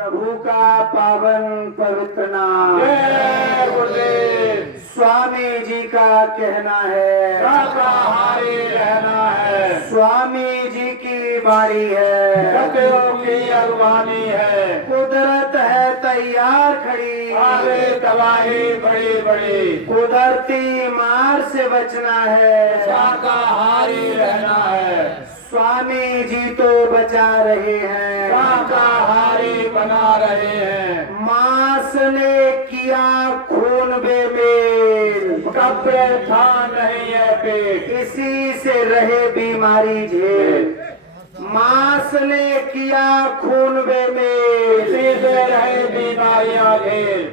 प्रभु का पावन पवित्र नाम। जय गुरुदेव। स्वामी जी का कहना है शाकाहारी रहना है। स्वामी जी की बाणी है सत्यों की अगवानी है। कुदरत है तैयार खड़ी आगे तबाही बड़ी बड़ी। कुदरती मार से बचना है शाकाहारी रहना है। स्वामी जी तो बचा रहे हैं शाकाहारी बना रहे हैं। मांस ने किया खून बेमेल कब्र था नहीं है पेट। इसी से रहे बीमारी झेल मांस ने किया खून बेमेल इसी से रहे बीमारियां घेर।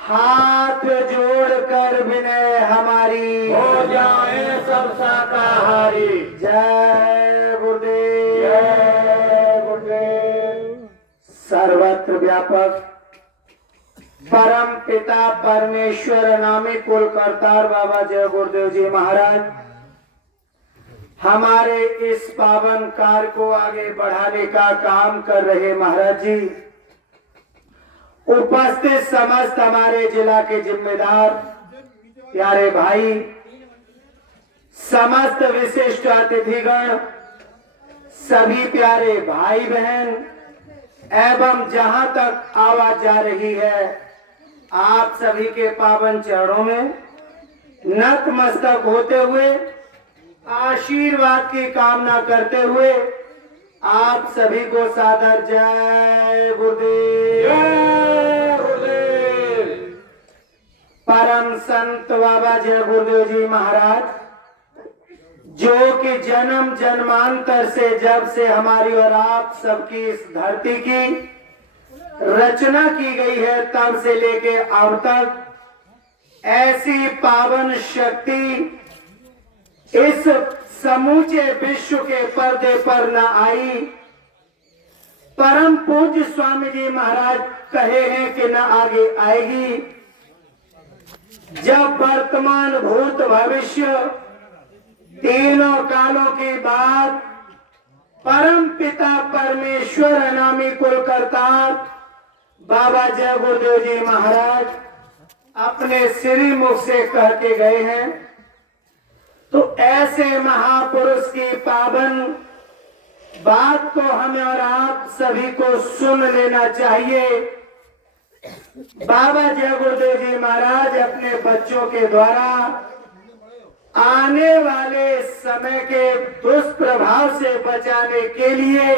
हाथ जोड़कर विनय हमारी हो जाए सब शाकाहारी। जय गुरुदेव। जय गुरुदेव। सर्वत्र व्यापक परम पिता परमेश्वर नामी कुल करतार बाबा जय गुरुदेव जी महाराज हमारे इस पावन कार्य को आगे बढ़ाने का काम कर रहे महाराज जी। उपस्थित समस्त हमारे जिला के जिम्मेदार प्यारे भाई, समस्त विशिष्ट अतिथिगण, सभी प्यारे भाई बहन एवं जहां तक आवाज जा रही है, आप सभी के पावन चरणों में नतमस्तक होते हुए आशीर्वाद की कामना करते हुए आप सभी को सादर जय गुरुदेव। जय गुरुदेव। परम संत बाबा जय गुरुदेव जी महाराज जो कि जन्म जन्मांतर से जब से हमारी और आप सबकी इस धरती की रचना की गई है तब से लेके अब तक ऐसी पावन शक्ति इस समूचे विश्व के पर्दे पर न आई। परम पूज्य स्वामी जी महाराज कहे हैं कि न आगे आएगी। जब वर्तमान भूत भविष्य तीनों कालों के बाद परम पिता परमेश्वर अनामी कुल करतार बाबा जय गुरुदेव जी महाराज अपने श्री मुख से कह के गए हैं, तो ऐसे महापुरुष की पावन बात को हमें और आप सभी को सुन लेना चाहिए। बाबा जय गुरुदेव जी महाराज अपने बच्चों के द्वारा आने वाले समय के दुष्प्रभाव से बचाने के लिए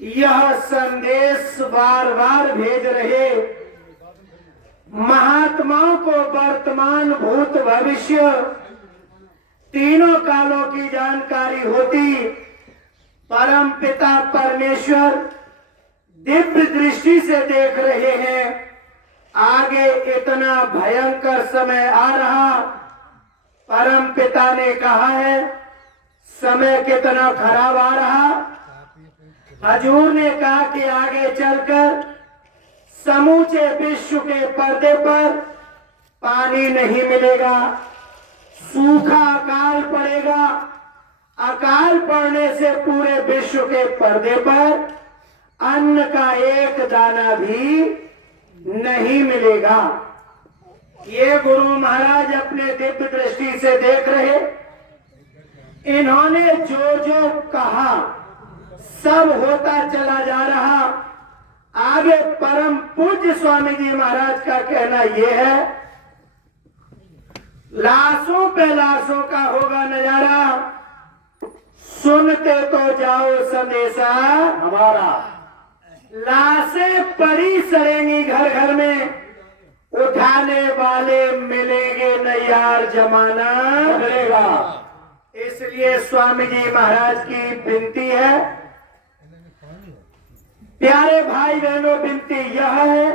यह संदेश बार बार भेज रहे। महात्माओं को वर्तमान भूत भविष्य तीनों कालों की जानकारी होती। परम पिता परमेश्वर दिव्य दृष्टि से देख रहे हैं आगे इतना भयंकर समय आ रहा। परम पिता ने कहा है समय कितना खराब आ रहा। हजूर ने कहा कि आगे चलकर समूचे विश्व के पर्दे पर पानी नहीं मिलेगा, सूखा अकाल पड़ेगा। अकाल पड़ने से पूरे विश्व के पर्दे पर अन्न का एक दाना भी नहीं मिलेगा। ये गुरु महाराज अपने दिव्य दृष्टि से देख रहे। इन्होंने जो जो कहा सब होता चला जा रहा। आगे परम पूज्य स्वामी जी महाराज का कहना यह है, लाशों पे लाशों का होगा नजारा, सुनते तो जाओ संदेशा हमारा। लाशें पड़ी सड़ेंगी घर घर में, उठाने वाले मिलेंगे न यार जमाना बदलेगा। इसलिए स्वामी जी महाराज की विनती है, प्यारे भाई बहनों, विनती यह है,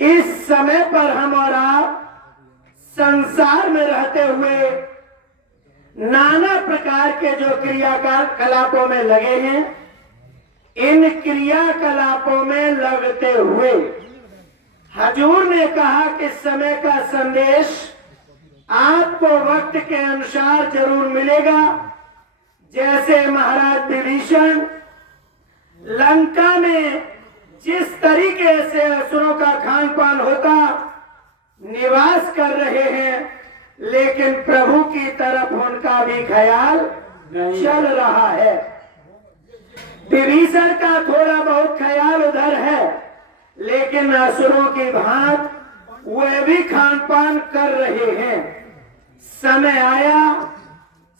इस समय पर हम और आप संसार में रहते हुए नाना प्रकार के जो क्रियाकलापों में लगे हैं, इन क्रियाकलापों में लगते हुए हजूर ने कहा कि समय का संदेश आपको वक्त के अनुसार जरूर मिलेगा। जैसे महाराज विभीषण लंका में जिस तरीके से असुरों का खान पान होता, निवास कर रहे हैं, लेकिन प्रभु की तरफ उनका भी ख्याल नहीं। चल रहा है। विभीषण का थोड़ा बहुत ख्याल उधर है, लेकिन असुरों की भांत वे भी खान पान कर रहे हैं। समय आया,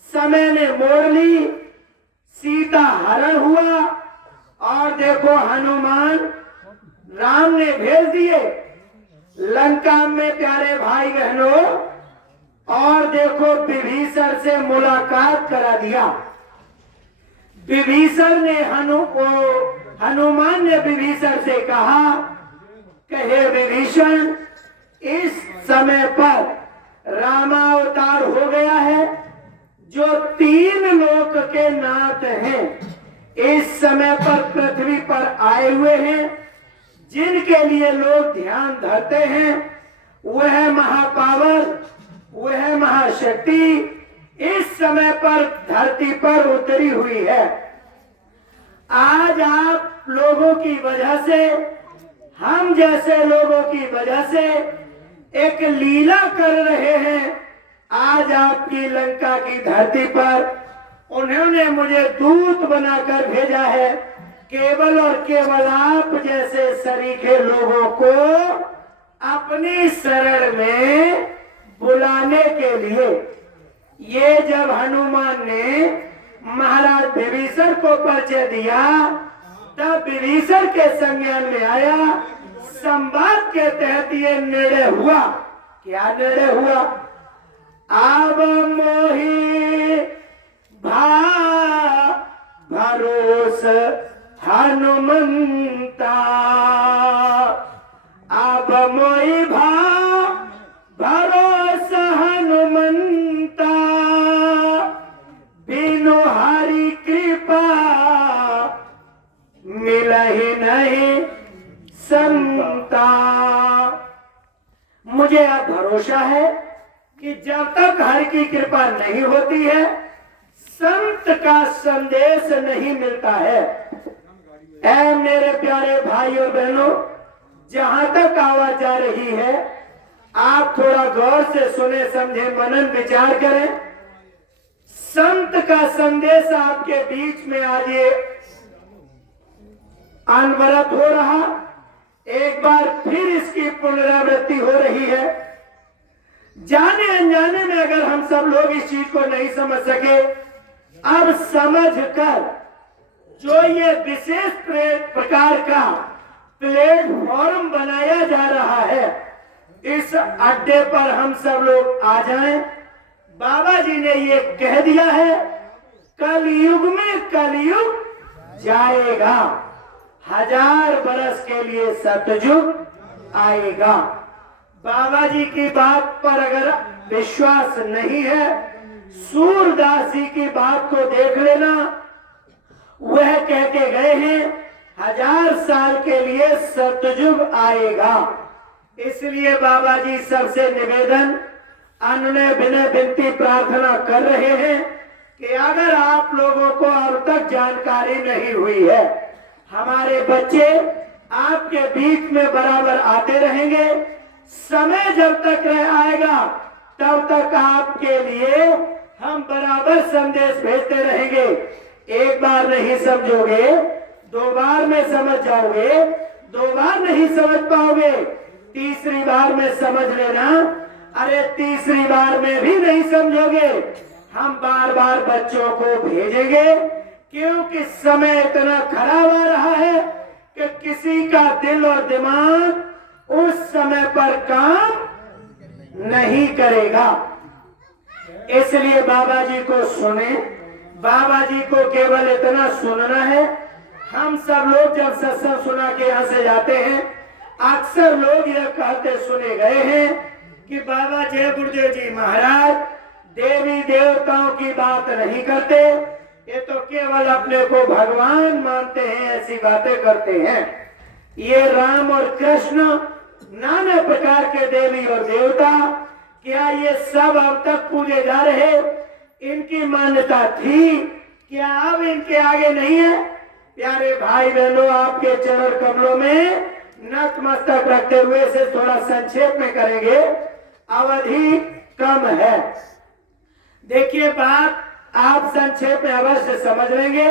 समय ने मोड़ ली, सीता हरण हुआ, और देखो हनुमान राम ने भेज दिए लंका में प्यारे भाई बहनों, और देखो विभीषण से मुलाकात करा दिया। विभीषण ने हनुमान ने विभीषण से कहा, कहे विभीषण, इस समय पर रामावतार हो गया है, जो 3 लोक के नाथ हैं, इस समय पर पृथ्वी पर आए हुए हैं, जिनके लिए लोग ध्यान धरते हैं। वह महापावर, वह महाशक्ति इस समय पर धरती पर उतरी हुई है। आज आप लोगों की वजह से, हम जैसे लोगों की वजह से एक लीला कर रहे हैं। आज आपकी लंका की धरती पर उन्होंने मुझे दूत बनाकर भेजा है, केवल और केवल आप जैसे सरीखे लोगों को अपनी शरण में बुलाने के लिए। ये जब हनुमान ने महाराज विभीषण को परिचय दिया, तब विभीषण के संज्ञान में आया। संवाद के तहत ये निर्णय हुआ। क्या निर्णय हुआ? अब मोहि भरोस हनुमंता, अब मोहि भरोस हनुमंता, बिनु हरि कृपा मिलहि नहीं संता। मुझे अब भरोसा है कि जब तक हरि की कृपा नहीं होती है, संत का संदेश नहीं मिलता है। ऐ मेरे प्यारे भाई और बहनों, जहां तक आवाज जा रही है, आप थोड़ा गौर से सुने, समझे, मनन विचार करें। संत का संदेश आपके बीच में आज ये अनवरत हो रहा, एक बार फिर इसकी पुनरावृत्ति हो रही है। जाने अनजाने में अगर हम सब लोग इस चीज को नहीं समझ सके, अब समझ कर जो ये विशेष प्रकार का प्लेटफॉर्म बनाया जा रहा है, इस अड्डे पर हम सब लोग आ जाएं। बाबा जी ने ये कह दिया है, कलयुग में कलयुग जाएगा, 1000 बरस के लिए सतयुग आएगा। बाबा जी की बात पर अगर विश्वास नहीं है, सूरदास जी की बात को देख लेना। वह कह के गए हैं 1000 साल के लिए सतयुग आएगा। इसलिए बाबा जी सबसे निवेदन, अनुनय विनय विनती प्रार्थना कर रहे हैं कि अगर आप लोगों को अब तक जानकारी नहीं हुई है, हमारे बच्चे आपके बीच में बराबर आते रहेंगे। समय जब तक रह आएगा, तब तक आपके लिए हम बराबर संदेश भेजते रहेंगे। एक बार नहीं समझोगे, 2 बार में समझ जाओगे, 2 बार नहीं समझ पाओगे, तीसरी बार में समझ लेना। अरे तीसरी बार में भी नहीं समझोगे, हम बार बार बच्चों को भेजेंगे, क्योंकि समय इतना खराब आ रहा है कि किसी का दिल और दिमाग उस समय पर काम नहीं करेगा। इसलिए बाबा जी को सुने। बाबा जी को केवल इतना सुनना है। हम सब लोग जब सत्संग सुना के यहाँ से जाते हैं, अक्सर लोग यह कहते सुने गए हैं कि बाबा जय गुरुदेव जी महाराज देवी देवताओं की बात नहीं करते, ये तो केवल अपने को भगवान मानते हैं, ऐसी बातें करते हैं। ये राम और कृष्ण, नाना प्रकार के देवी और देवता, क्या ये सब अब तक पूजे जा रहे? इनकी मान्यता थी, क्या अब इनके आगे नहीं है? प्यारे भाई बहनों, आपके चरण कमलों में नतमस्तक रखते हुए इसे थोड़ा संक्षेप में करेंगे, अवधि कम है। देखिए, बात आप संक्षेप में अवश्य समझ लेंगे।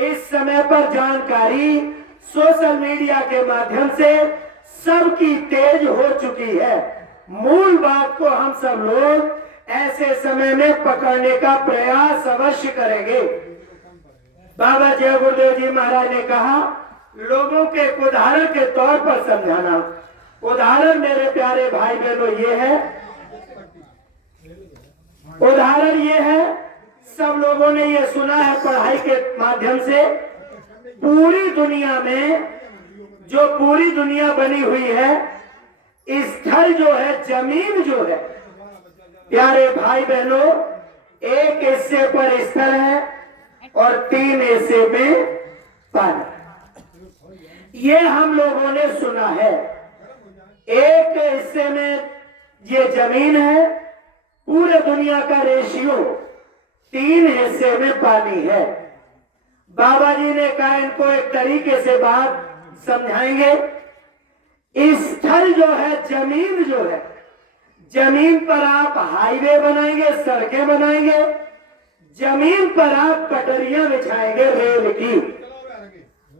इस समय पर जानकारी सोशल मीडिया के माध्यम से सबकी तेज हो चुकी है। मूल बात को हम सब लोग ऐसे समय में पकड़ने का प्रयास अवश्य करेंगे। बाबा जय गुरुदेव जी महाराज ने कहा, लोगों के उदाहरण के तौर पर समझाना। उदाहरण मेरे प्यारे भाई बहनों ये है, उदाहरण ये है, सब लोगों ने ये सुना है पढ़ाई के माध्यम से, पूरी दुनिया में जो पूरी दुनिया बनी हुई है, स्थल जो है, जमीन जो है, प्यारे भाई बहनों, एक हिस्से पर स्थल है और 3 हिस्से में पानी। ये हम लोगों ने सुना है। एक हिस्से में ये जमीन है, पूरे दुनिया का रेशियो 3 हिस्से में पानी है। बाबा जी ने कहा, इनको एक तरीके से बात समझाएंगे। स्थल जो है, जमीन जो है, जमीन पर आप हाईवे बनाएंगे, सड़कें बनाएंगे, जमीन पर आप पटरियां बिछाएंगे रेल की।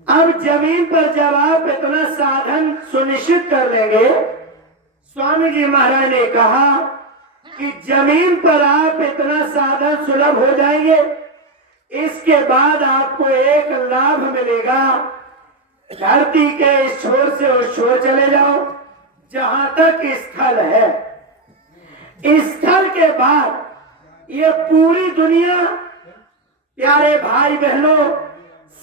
अब जमीन पर जब आप इतना साधन सुनिश्चित कर लेंगे, स्वामी जी महाराज ने कहा कि जमीन पर आप इतना साधन सुलभ हो जाएंगे, इसके बाद आपको एक लाभ मिलेगा। धरती के इस छोर से उस छोर चले जाओ, जहां तक स्थल है। स्थल के बाद ये पूरी दुनिया, प्यारे भाई बहनों,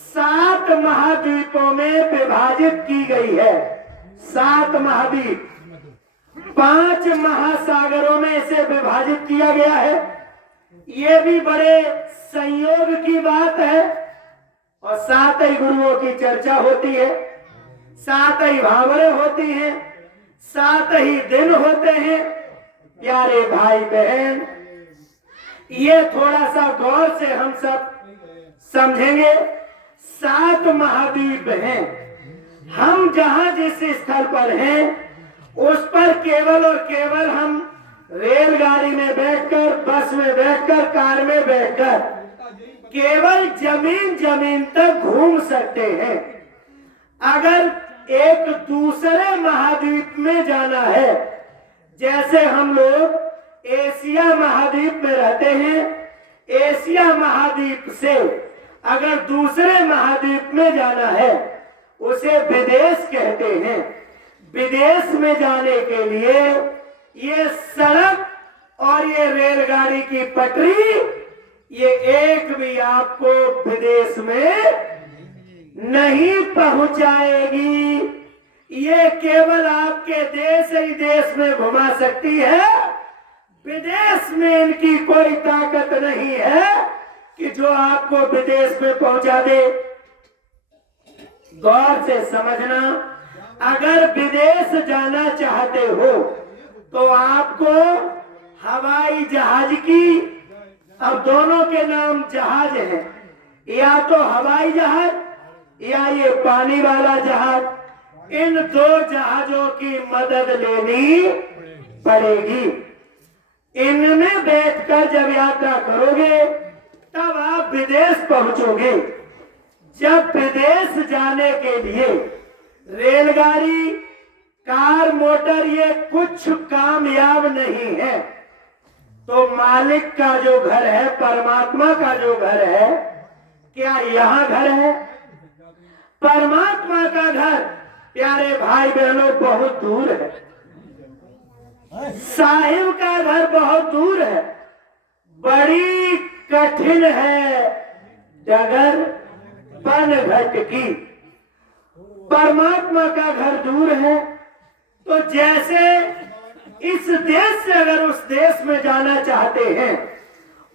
7 महाद्वीपों में विभाजित की गई है। 7 महाद्वीप, 5 महासागरों में इसे विभाजित किया गया है। ये भी बड़े संयोग की बात है। और 7 ही गुरुओं की चर्चा होती है, 7 ही भावरें होती हैं, 7 ही दिन होते हैं। प्यारे भाई बहन, ये थोड़ा सा गौर से हम सब समझेंगे। 7 महाद्वीप हैं। हम जहां जिस स्थल पर हैं, उस पर केवल और केवल हम रेलगाड़ी में बैठकर, बस में बैठकर, कार में बैठकर केवल जमीन तक घूम सकते हैं। अगर एक दूसरे महाद्वीप में जाना है, जैसे हम लोग एशिया महाद्वीप में रहते हैं, एशिया महाद्वीप से अगर दूसरे महाद्वीप में जाना है, उसे विदेश कहते हैं। विदेश में जाने के लिए ये सड़क और ये रेलगाड़ी की पटरी, ये एक भी आपको विदेश में नहीं पहुंचाएगी। ये केवल आपके देश ही देश में घुमा सकती है। विदेश में इनकी कोई ताकत नहीं है कि जो आपको विदेश में पहुंचा दे। गौर से समझना, अगर विदेश जाना चाहते हो तो आपको हवाई जहाज की, अब दोनों के नाम जहाज हैं, या तो हवाई जहाज या ये पानी वाला जहाज, इन 2 जहाजों की मदद लेनी पड़ेगी। इनमें बैठकर जब यात्रा करोगे तब आप विदेश पहुंचोगे। जब विदेश जाने के लिए रेलगाड़ी, कार, मोटर ये कुछ कामयाब नहीं है, तो मालिक का जो घर है, परमात्मा का जो घर है, क्या यहां घर है? परमात्मा का घर, प्यारे भाई बहनों, बहुत दूर है। साहिब का घर बहुत दूर है। बड़ी कठिन है डगर पनघट की। परमात्मा का घर दूर है। तो जैसे इस देश से अगर उस देश में जाना चाहते हैं,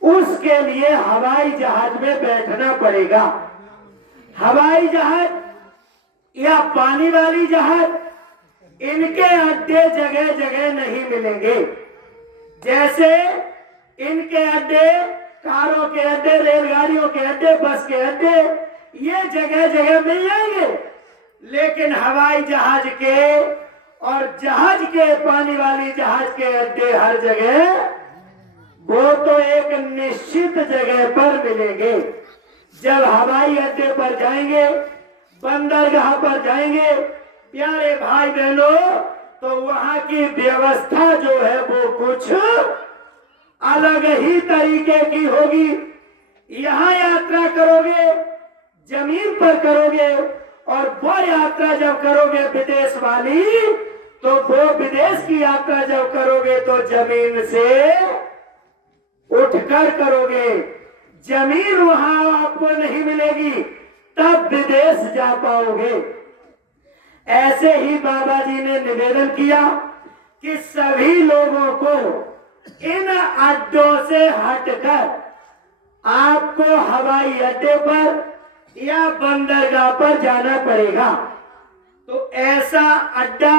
उसके लिए हवाई जहाज में बैठना पड़ेगा। हवाई जहाज या पानी वाली जहाज, इनके अड्डे जगह जगह नहीं मिलेंगे। जैसे इनके अड्डे, कारों के अड्डे, रेलगाड़ियों के अड्डे, बस के अड्डे, ये जगह जगह मिल जाएंगे, लेकिन हवाई जहाज के और जहाज के पानी वाली जहाज के अड्डे हर जगह, वो तो एक निश्चित जगह पर मिलेंगे। जब हवाई अड्डे पर जाएंगे, बंदरगाह पर जाएंगे प्यारे भाई बहनों, तो वहां की व्यवस्था जो है वो कुछ अलग ही तरीके की होगी। यहाँ यात्रा करोगे जमीन पर करोगे, और वो यात्रा जब करोगे विदेश वाली, तो वो विदेश की यात्रा जब करोगे तो जमीन से उठकर करोगे। जमीन वहां आपको नहीं मिलेगी, तब विदेश जा पाओगे। ऐसे ही बाबा जी ने निवेदन किया कि सभी लोगों को इन अड्डों से हटकर आपको हवाई अड्डे पर या बंदरगाह पर जाना पड़ेगा। तो ऐसा अड्डा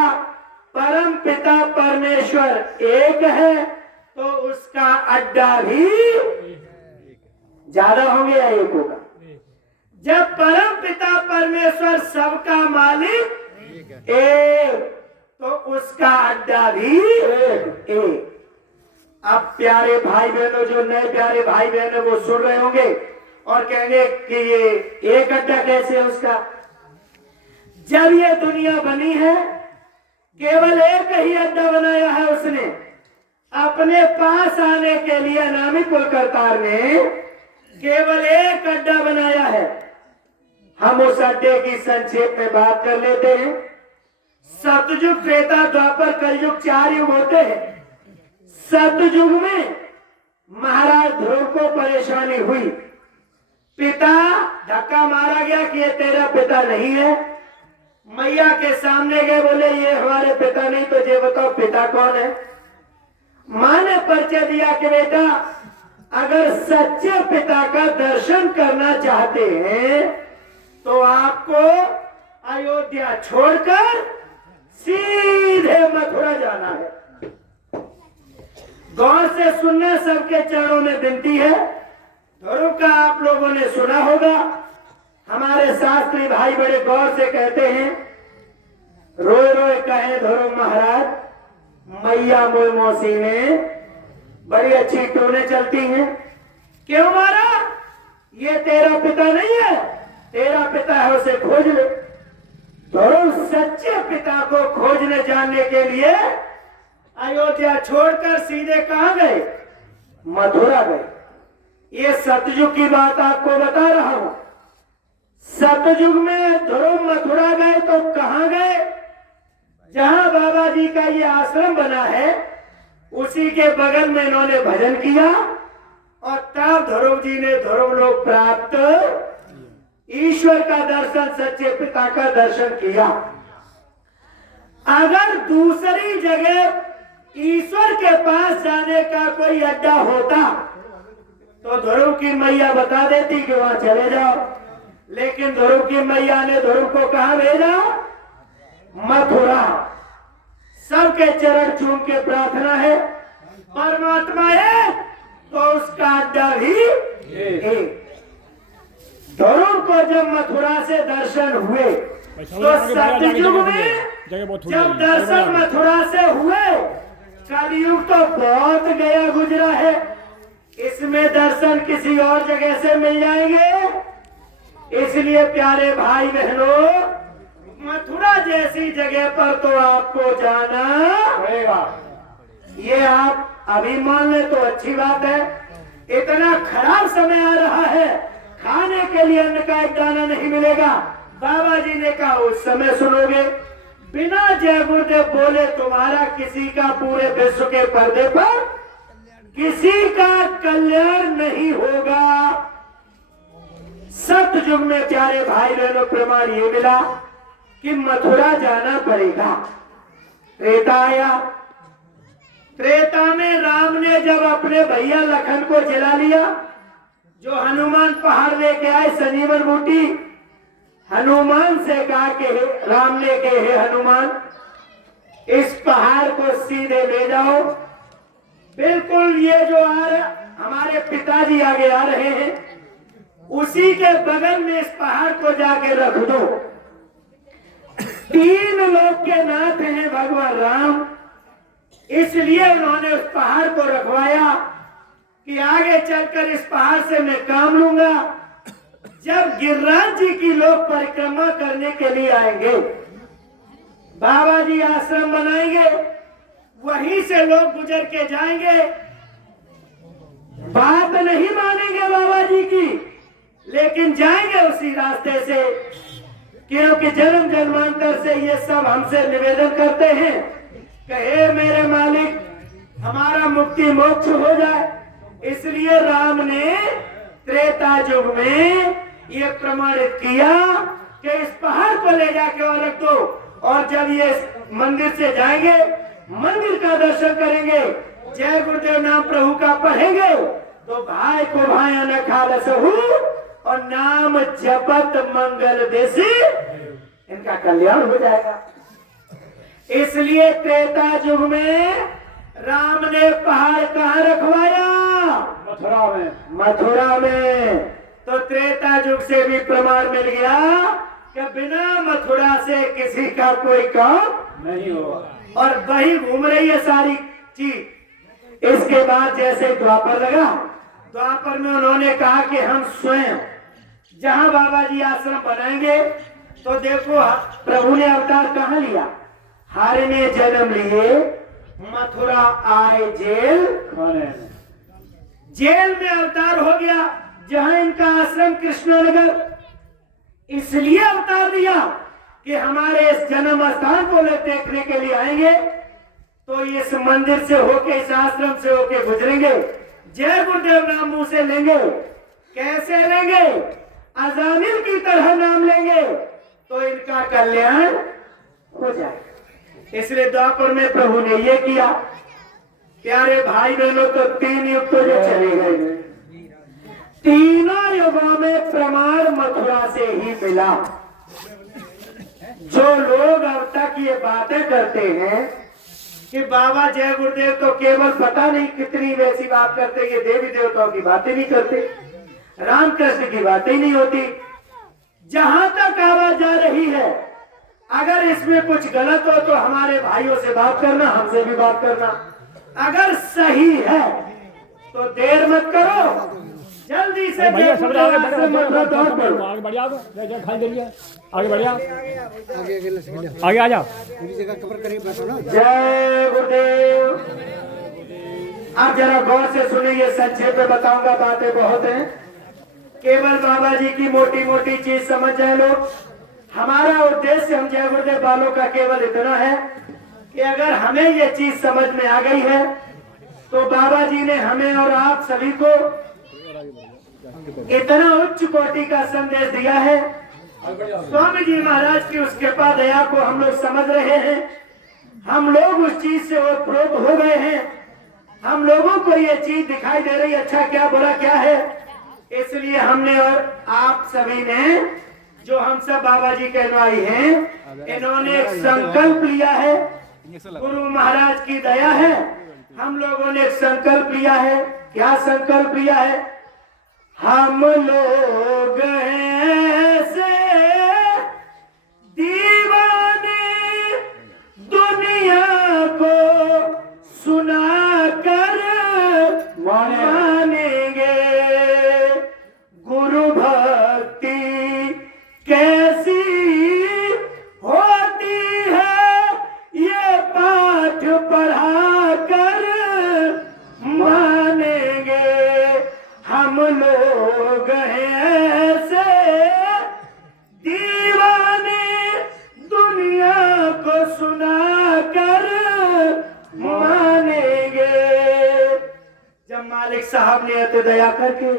परम पिता परमेश्वर एक है, तो उसका अड्डा भी ज्यादा होंगे या एक होगा? जब परम पिता परमेश्वर सबका मालिक एक, तो उसका अड्डा भी एक। अब प्यारे भाई बहनों, जो नए प्यारे भाई बहन है वो सुन रहे होंगे और कहेंगे कि ये एक अड्डा कैसे है उसका? जब ये दुनिया बनी है, केवल एक ही अड्डा बनाया है उसने अपने पास आने के लिए। अनामी कुलकर्तार ने केवल एक अड्डा बनाया है। हम उस अड्डे की संक्षेप में बात कर लेते हैं। सतयुग, त्रेता, द्वापर, कलयुग 4 युग होते हैं। सतयुग में महाराज ध्रुव को परेशानी हुई, पिता धक्का मारा गया कि ये तेरा पिता नहीं है। मैया के सामने गए, बोले ये हमारे पिता नहीं, तो ये बताओ पिता कौन है? मां ने परिचय दिया कि बेटा, अगर सच्चे पिता का दर्शन करना चाहते हैं तो आपको अयोध्या छोड़कर सीधे मथुरा जाना है। गौर से सुनना, सबके चरणों में विनती है। ध्रुव का आप लोगों ने सुना होगा। हमारे शास्त्री भाई बड़े गौर से कहते हैं, रोए रोए कहे ध्रुव महाराज, मैया मोई मौसी में बड़ी अच्छी टूने चलती हैं। क्यों मारा? ये तेरा पिता नहीं है, तेरा पिता है, उसे खोज ले। ध्रुव सच्चे पिता को खोजने जानने के लिए अयोध्या छोड़कर सीधे कहां गए? मथुरा गए। ये सतयुग की बात आपको बता रहा हूं। सतयुग में ध्रुव मथुरा गए तो कहां गए? जहां बाबा जी का ये आश्रम बना है, उसी के बगल में इन्होंने भजन किया, और तब ध्रुव जी ने ध्रुव लोक प्राप्त ईश्वर का दर्शन, सच्चे पिता का दर्शन किया। अगर दूसरी जगह ईश्वर के पास जाने का कोई अड्डा होता तो ध्रुव की मैया बता देती कि वहां चले जाओ, लेकिन ध्रुव की मैया ने ध्रुव को कहां भेजा? मथुरा। सबके चरण चूम के प्रार्थना है, परमात्मा है तो उसका अड्डा भी एक। ध्रुव को जब मथुरा से दर्शन हुए, तो सतयुग में जब दर्शन मथुरा से हुए, कलयुग तो बहुत गया गुजरा है, इसमें दर्शन किसी और जगह से मिल जाएंगे। इसलिए प्यारे भाई बहनों, मथुरा जैसी जगह पर तो आपको जाना पड़ेगा। ये आप अभी मान ले तो अच्छी बात है। इतना खराब समय आ रहा है, खाने के लिए अन्न का एक दाना नहीं मिलेगा। बाबा जी ने कहा उस समय सुनोगे। बिना जय गुरुदेव बोले तुम्हारा किसी का पूरे विश्व के पर्दे पर किसी का कल्याण नहीं होगा। सतयुग में प्यारे भाई बहनों प्रमाण ये मिला कि मथुरा जाना पड़ेगा। त्रेता आया। त्रेता में राम ने जब अपने भैया लखन को जिला लिया, जो हनुमान पहाड़ लेके आए संजीवन बूटी, हनुमान से कहा कि राम ने कहे हे हनुमान, इस पहाड़ को सीधे ले जाओ। बिल्कुल ये जो हमारे पिताजी आगे आ रहे हैं, उसी के बगल में इस पहाड़ को जाके रख दो। 3 लोग के नाथ हैं भगवान राम, इसलिए उन्होंने उस पहाड़ को रखवाया कि आगे चलकर इस पहाड़ से मैं काम लूंगा। जब गिरिराज जी की लोग परिक्रमा करने के लिए आएंगे, बाबा जी आश्रम बनाएंगे, वहीं से लोग गुजर के जाएंगे, बात नहीं मानेंगे बाबा जी की, लेकिन जाएंगे उसी रास्ते से, क्योंकि जन्म जन्मांतर से ये सब हमसे निवेदन करते हैं कि हे मेरे मालिक, हमारा मुक्ति मोक्ष हो जाए। इसलिए राम ने त्रेता युग में ये प्रमाणित किया कि इस पहाड़ को ले जाके और रख दो, और जब ये मंदिर से जाएंगे, मंदिर का दर्शन करेंगे, जय गुरुदेव नाम प्रभु का पढ़ेंगे, तो भाई को भाई न खालस हो और नाम जपत मंगल देसी, इनका कल्याण हो जाएगा। इसलिए त्रेता युग में राम ने पहाड़ कहाँ रखवाया? मथुरा में। मथुरा में। तो त्रेता युग से भी प्रमाण मिल गया कि बिना मथुरा से किसी का कोई काम नहीं होगा, और वही घूम रही है सारी चीज। इसके बाद जैसे द्वापर लगा, द्वापर में उन्होंने कहा कि हम स्वयं जहां बाबा जी आश्रम बनाएंगे, तो देखो प्रभु ने अवतार कहाँ लिया? हरि ने जन्म लिए, मथुरा आए जेल खाने। जेल में अवतार हो गया, जहां इनका आश्रम कृष्णनगर। इसलिए अवतार दिया कि हमारे इस जन्म स्थान को देखने के लिए आएंगे, तो इस मंदिर से होके, इस आश्रम से होके गुजरेंगे, जय गुरुदेव नाम मुंह से लेंगे। कैसे लेंगे? अजामिल की तरह नाम लेंगे, तो इनका कल्याण हो जाएगा। इसलिए द्वापर में प्रभु ने ये किया। प्यारे भाई बहनों, तो 3 युग तो जो चले गए, तीनों युगों में प्रमाण मथुरा से ही मिला। जो लोग अब तक ये बातें करते हैं कि बाबा जय गुरुदेव तो केवल पता नहीं कितनी वैसी बात करते कि देवी देवताओं की बातें नहीं करते, रामकृष्ण की बातें नहीं होती। जहां तक आवाज जा रही है, अगर इसमें कुछ गलत हो तो हमारे भाइयों से बात करना, हमसे भी बात करना। अगर सही है तो देर मत करो, जल्दी से भैया सब आगे आगे बढ़िया आगे बढ़िया, आगे आ जाओ। जय गुरुदेव। आप जरा गौर से सुनिए, संक्षेप में बताऊंगा, बातें बहुत हैं। केवल बाबा जी की मोटी मोटी चीज समझ जाए लोग। हमारा उद्देश्य हम जय गुरुदेव वालों का केवल इतना है कि अगर हमें ये चीज समझ में आ गई है, तो बाबा जी ने हमें और आप सभी को इतना उच्च कोटि का संदेश दिया है। स्वामी जी महाराज की उस कृपा दया को हम लोग समझ रहे हैं, हम लोग उस चीज से ओतप्रोत हो गए हैं, हम लोगों को ये चीज दिखाई दे रही, अच्छा क्या बुरा क्या है। इसलिए हमने और आप सभी ने, जो हम सब बाबा जी के अनुयायी हैं, इन्होंने एक संकल्प लिया है। गुरु महाराज की दया है, हम लोगों ने एक संकल्प लिया है। क्या संकल्प लिया है? हम लोग ऐसे दीवाने दुनिया को सुना कर मानेंगे, गुरु भक्ति कैसी होती है ये पाठ पढ़ा कर मानेंगे। हम लोग ऐसे दीवाने दुनिया को सुना कर मानेंगे। जब मालिक साहब ने अति दया करके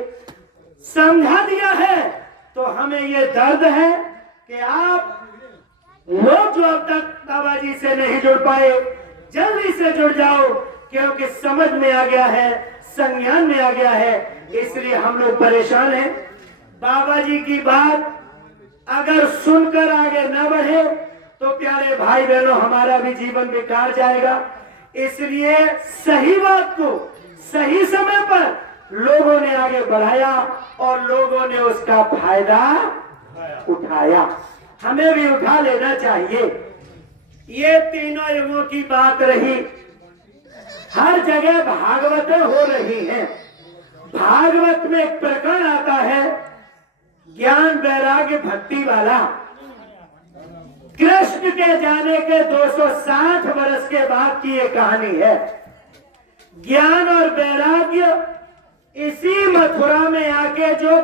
समझा दिया है, तो हमें ये दर्द है कि आप लोग जो अब तक बाबा जी से नहीं जुड़ पाए, जल्दी से जुड़ जाओ, क्योंकि समझ में आ गया है, संज्ञान में आ गया है। इसलिए हम लोग परेशान हैं। बाबा जी की बात अगर सुनकर आगे न बढ़े, तो प्यारे भाई बहनों, हमारा भी जीवन बेकार जाएगा। इसलिए सही बात को सही समय पर लोगों ने आगे बढ़ाया और लोगों ने उसका फायदा उठाया। हमें भी उठा लेना चाहिए। ये तीनों युगों की बात रही। हर जगह भागवतें हो रही हैं। भागवत में एक प्रकरण आता है ज्ञान वैराग्य भक्ति वाला। कृष्ण के जाने के 260 वर्ष के बाद की ये कहानी है। ज्ञान और वैराग्य इसी मथुरा में आके जो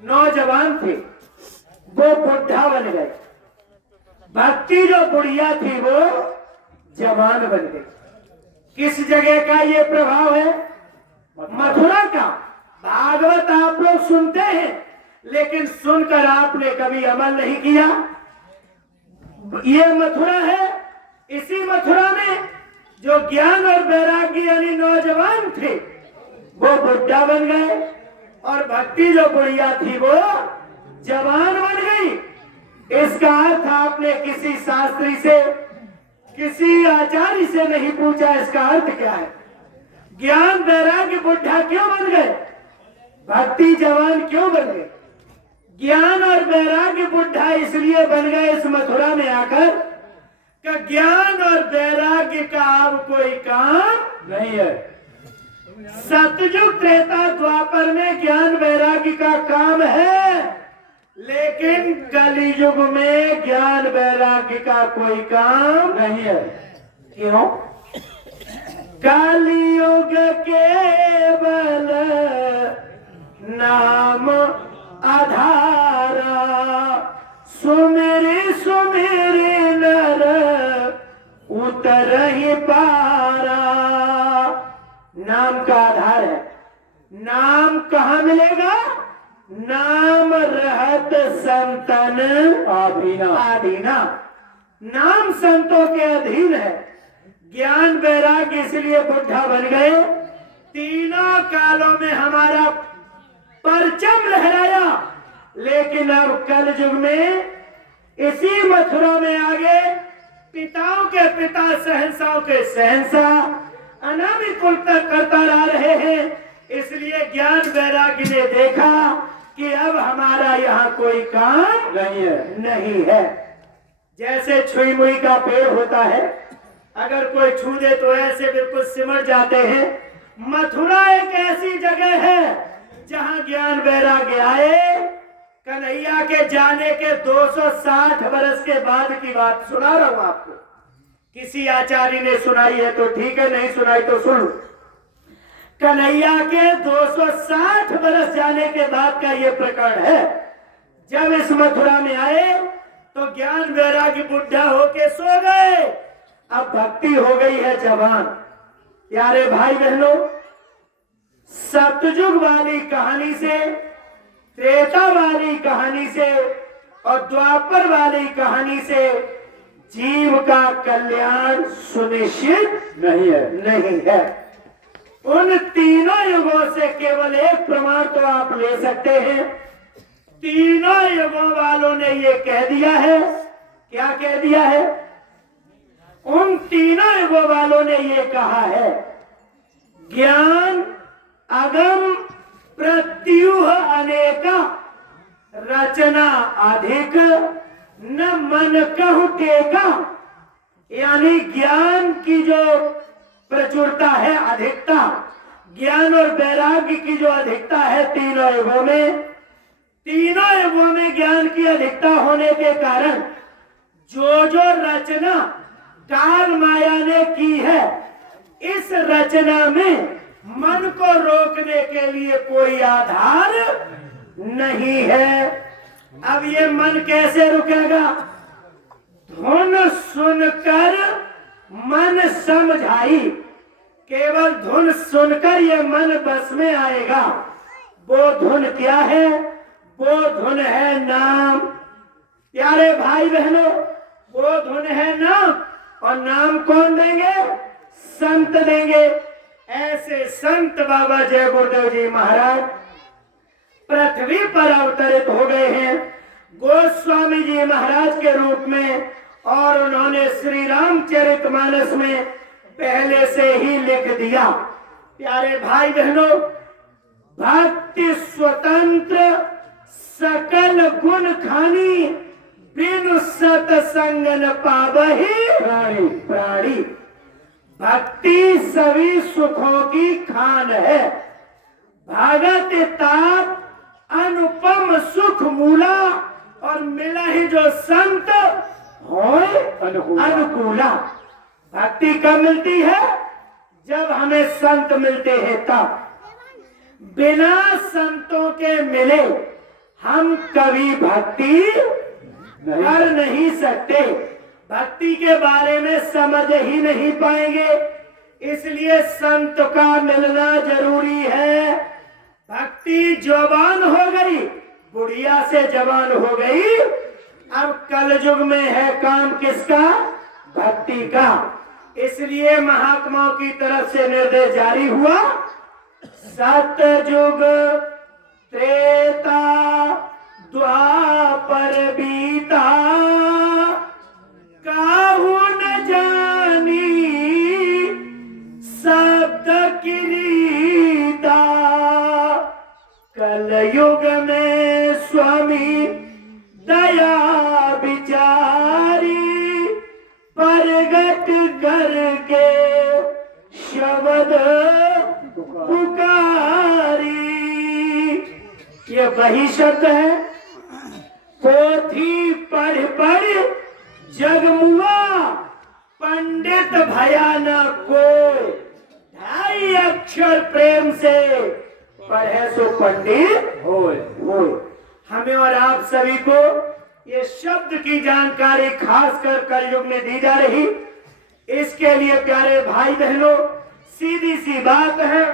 नौजवान थे वो बुढ़ा बन गए। भक्ति जो बुढ़िया थी वो जवान बन गई। किस जगह का ये प्रभाव है? मथुरा का। भागवत आप लोग सुनते हैं लेकिन सुनकर आपने कभी अमल नहीं किया। ये मथुरा है। इसी मथुरा में जो ज्ञान और वैराग्य यानी नौजवान थे वो बुढ़ा बन गए और भक्ति जो बुढ़िया थी वो जवान बन गई। इसका अर्थ आपने किसी शास्त्री से किसी आचार्य से नहीं पूछा। इसका अर्थ क्या है? ज्ञान वैराग्य बुढ़ा क्यों बन गए? भक्ति जवान क्यों बन गए? ज्ञान और वैराग्य बुढ़ा इसलिए बन गए इस मथुरा में आकर कि ज्ञान और वैराग्य का अब कोई काम नहीं है। सतयुग त्रेता द्वापर में ज्ञान वैराग्य का काम है, लेकिन कलियुग में ज्ञान वैराग्य का कोई काम नहीं है। क्यों? कलियुग केवल नाम आधारा, सुमेरे सुमेरे नर उतर ही पारा। नाम का आधार है। नाम कहाँ मिलेगा? नाम रहत संतन आधीना। नाम संतों के अधीन है। ज्ञान वैराग्य इसलिए बुढ़ा बन गए। तीनों कालों में हमारा परचम लहराया, लेकिन अब कल युग में इसी मथुरा में आगे पिताओं के पिता सहंसाओं के सहंसा अनामी कुल तक करता रह रहे हैं। इसलिए ज्ञान वैराग्य ने देखा कि अब हमारा यहाँ कोई काम नहीं है। जैसे छुई मुई का पेड़ होता है, अगर कोई छू दे तो ऐसे बिल्कुल सिमट जाते हैं। मथुरा एक ऐसी जगह है जहाँ ज्ञान वैराग्य आए। कन्हैया के जाने के 260 वर्ष के बाद की बात सुना रहा हूं आपको। किसी आचार्य ने सुनाई है तो ठीक है, नहीं सुनाई तो सुन लो। कन्हैया के 260 वर्ष जाने के बाद का ये प्रकरण है। जब इस मथुरा में आए तो ज्ञान वैराग्य बुढ़ा होके सो गए। अब भक्ति हो गई है जवान। प्यारे भाई बहनों, सतयुग वाली कहानी से, त्रेता वाली कहानी से और द्वापर वाली कहानी से जीव का कल्याण सुनिश्चित नहीं है। उन तीनों युगों से केवल एक प्रमाण तो आप ले सकते हैं। तीनों युगों वालों ने ये कह दिया है। क्या कह दिया है? उन तीनों युगों वालों ने ये कहा है, ज्ञान अगम प्रत्यूह अनेका, रचना अधिक न मन कहु टेका। यानी ज्ञान की जो प्रचुरता है, अधिकता, ज्ञान और वैराग्य की जो अधिकता है तीनों युगों में ज्ञान की अधिकता होने के कारण जो रचना काल माया ने की है, इस रचना में मन को रोकने के लिए कोई आधार नहीं है। अब ये मन कैसे रुकेगा? धुन सुनकर मन समझाई। केवल धुन सुनकर ये मन बस में आएगा। वो धुन क्या है? वो धुन है नाम। प्यारे भाई बहनों, वो धुन है नाम। और नाम कौन देंगे? संत देंगे। ऐसे संत बाबा जय गुरुदेव जी महाराज पृथ्वी पर अवतरित हो गए हैं गोस्वामी जी महाराज के रूप में, और उन्होंने श्री रामचरितमानस में पहले से ही लिख दिया। प्यारे भाई बहनों, भक्ति स्वतंत्र सकल गुण खानी, बिनु सतसंग न पावहि प्राणी प्राणी। भक्ति सभी सुखों की खान है, भागत ताप अनुपम सुख मूला, और मिला ही जो संत होए अनुकूला। भक्ति कब मिलती है? जब हमें संत मिलते हैं तब। बिना संतों के मिले हम कभी भक्ति कर नहीं सकते, भक्ति के बारे में समझ ही नहीं पाएंगे। इसलिए संत का मिलना जरूरी है। भक्ति जवान हो गई, बुढ़िया से जवान हो गई। अब कलयुग में है काम किसका? भक्ति का। इसलिए महात्माओं की तरफ से निर्देश जारी हुआ, सतयुग त्रेता द्वापर बीता, काहू न जानी शब्द की रीता। कलयुग में स्वामी दया विचारी, प्रगट करके शब्द पुकारी। ये वही शब्द है, पोथी पढ़ पढ़ जगमुआ, पंडित भयानक कोई। 2.5 अक्षर प्रेम से पढ़े सो पंडित होए। हमें और आप सभी को ये शब्द की जानकारी खासकर कलयुग में दी जा रही। इसके लिए प्यारे भाई बहनों, सीधी सी बात है,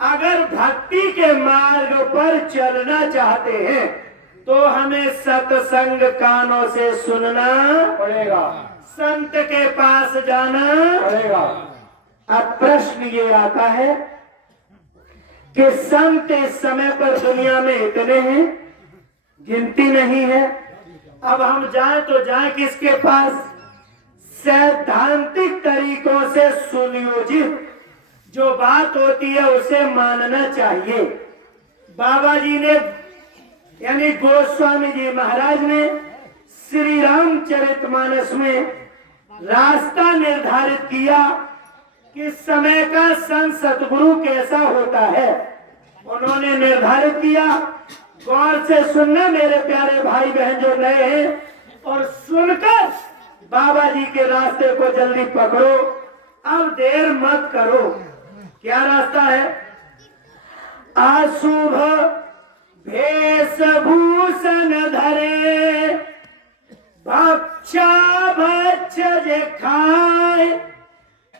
अगर भक्ति के मार्ग पर चलना चाहते हैं तो हमें सत्संग कानों से सुनना पड़ेगा, संत के पास जाना पड़ेगा। अब प्रश्न ये आता है कि संत इस समय पर दुनिया में इतने हैं, गिनती नहीं है। अब हम जाएं तो जाएं किसके पास? सैद्धांतिक तरीकों से सुनियोजित जो बात होती है उसे मानना चाहिए। बाबा जी ने यानी गोस्वामी जी महाराज ने श्री रामचरितमानस में रास्ता निर्धारित किया कि समय का संत सतगुरु कैसा होता है। उन्होंने निर्धारित किया, गौर से सुनना मेरे प्यारे भाई बहन जो नए हैं, और सुनकर बाबा जी के रास्ते को जल्दी पकड़ो, अब देर मत करो। क्या रास्ता है? अशुभ वेशभूषण धरे, भक्षा भक्ष खाए,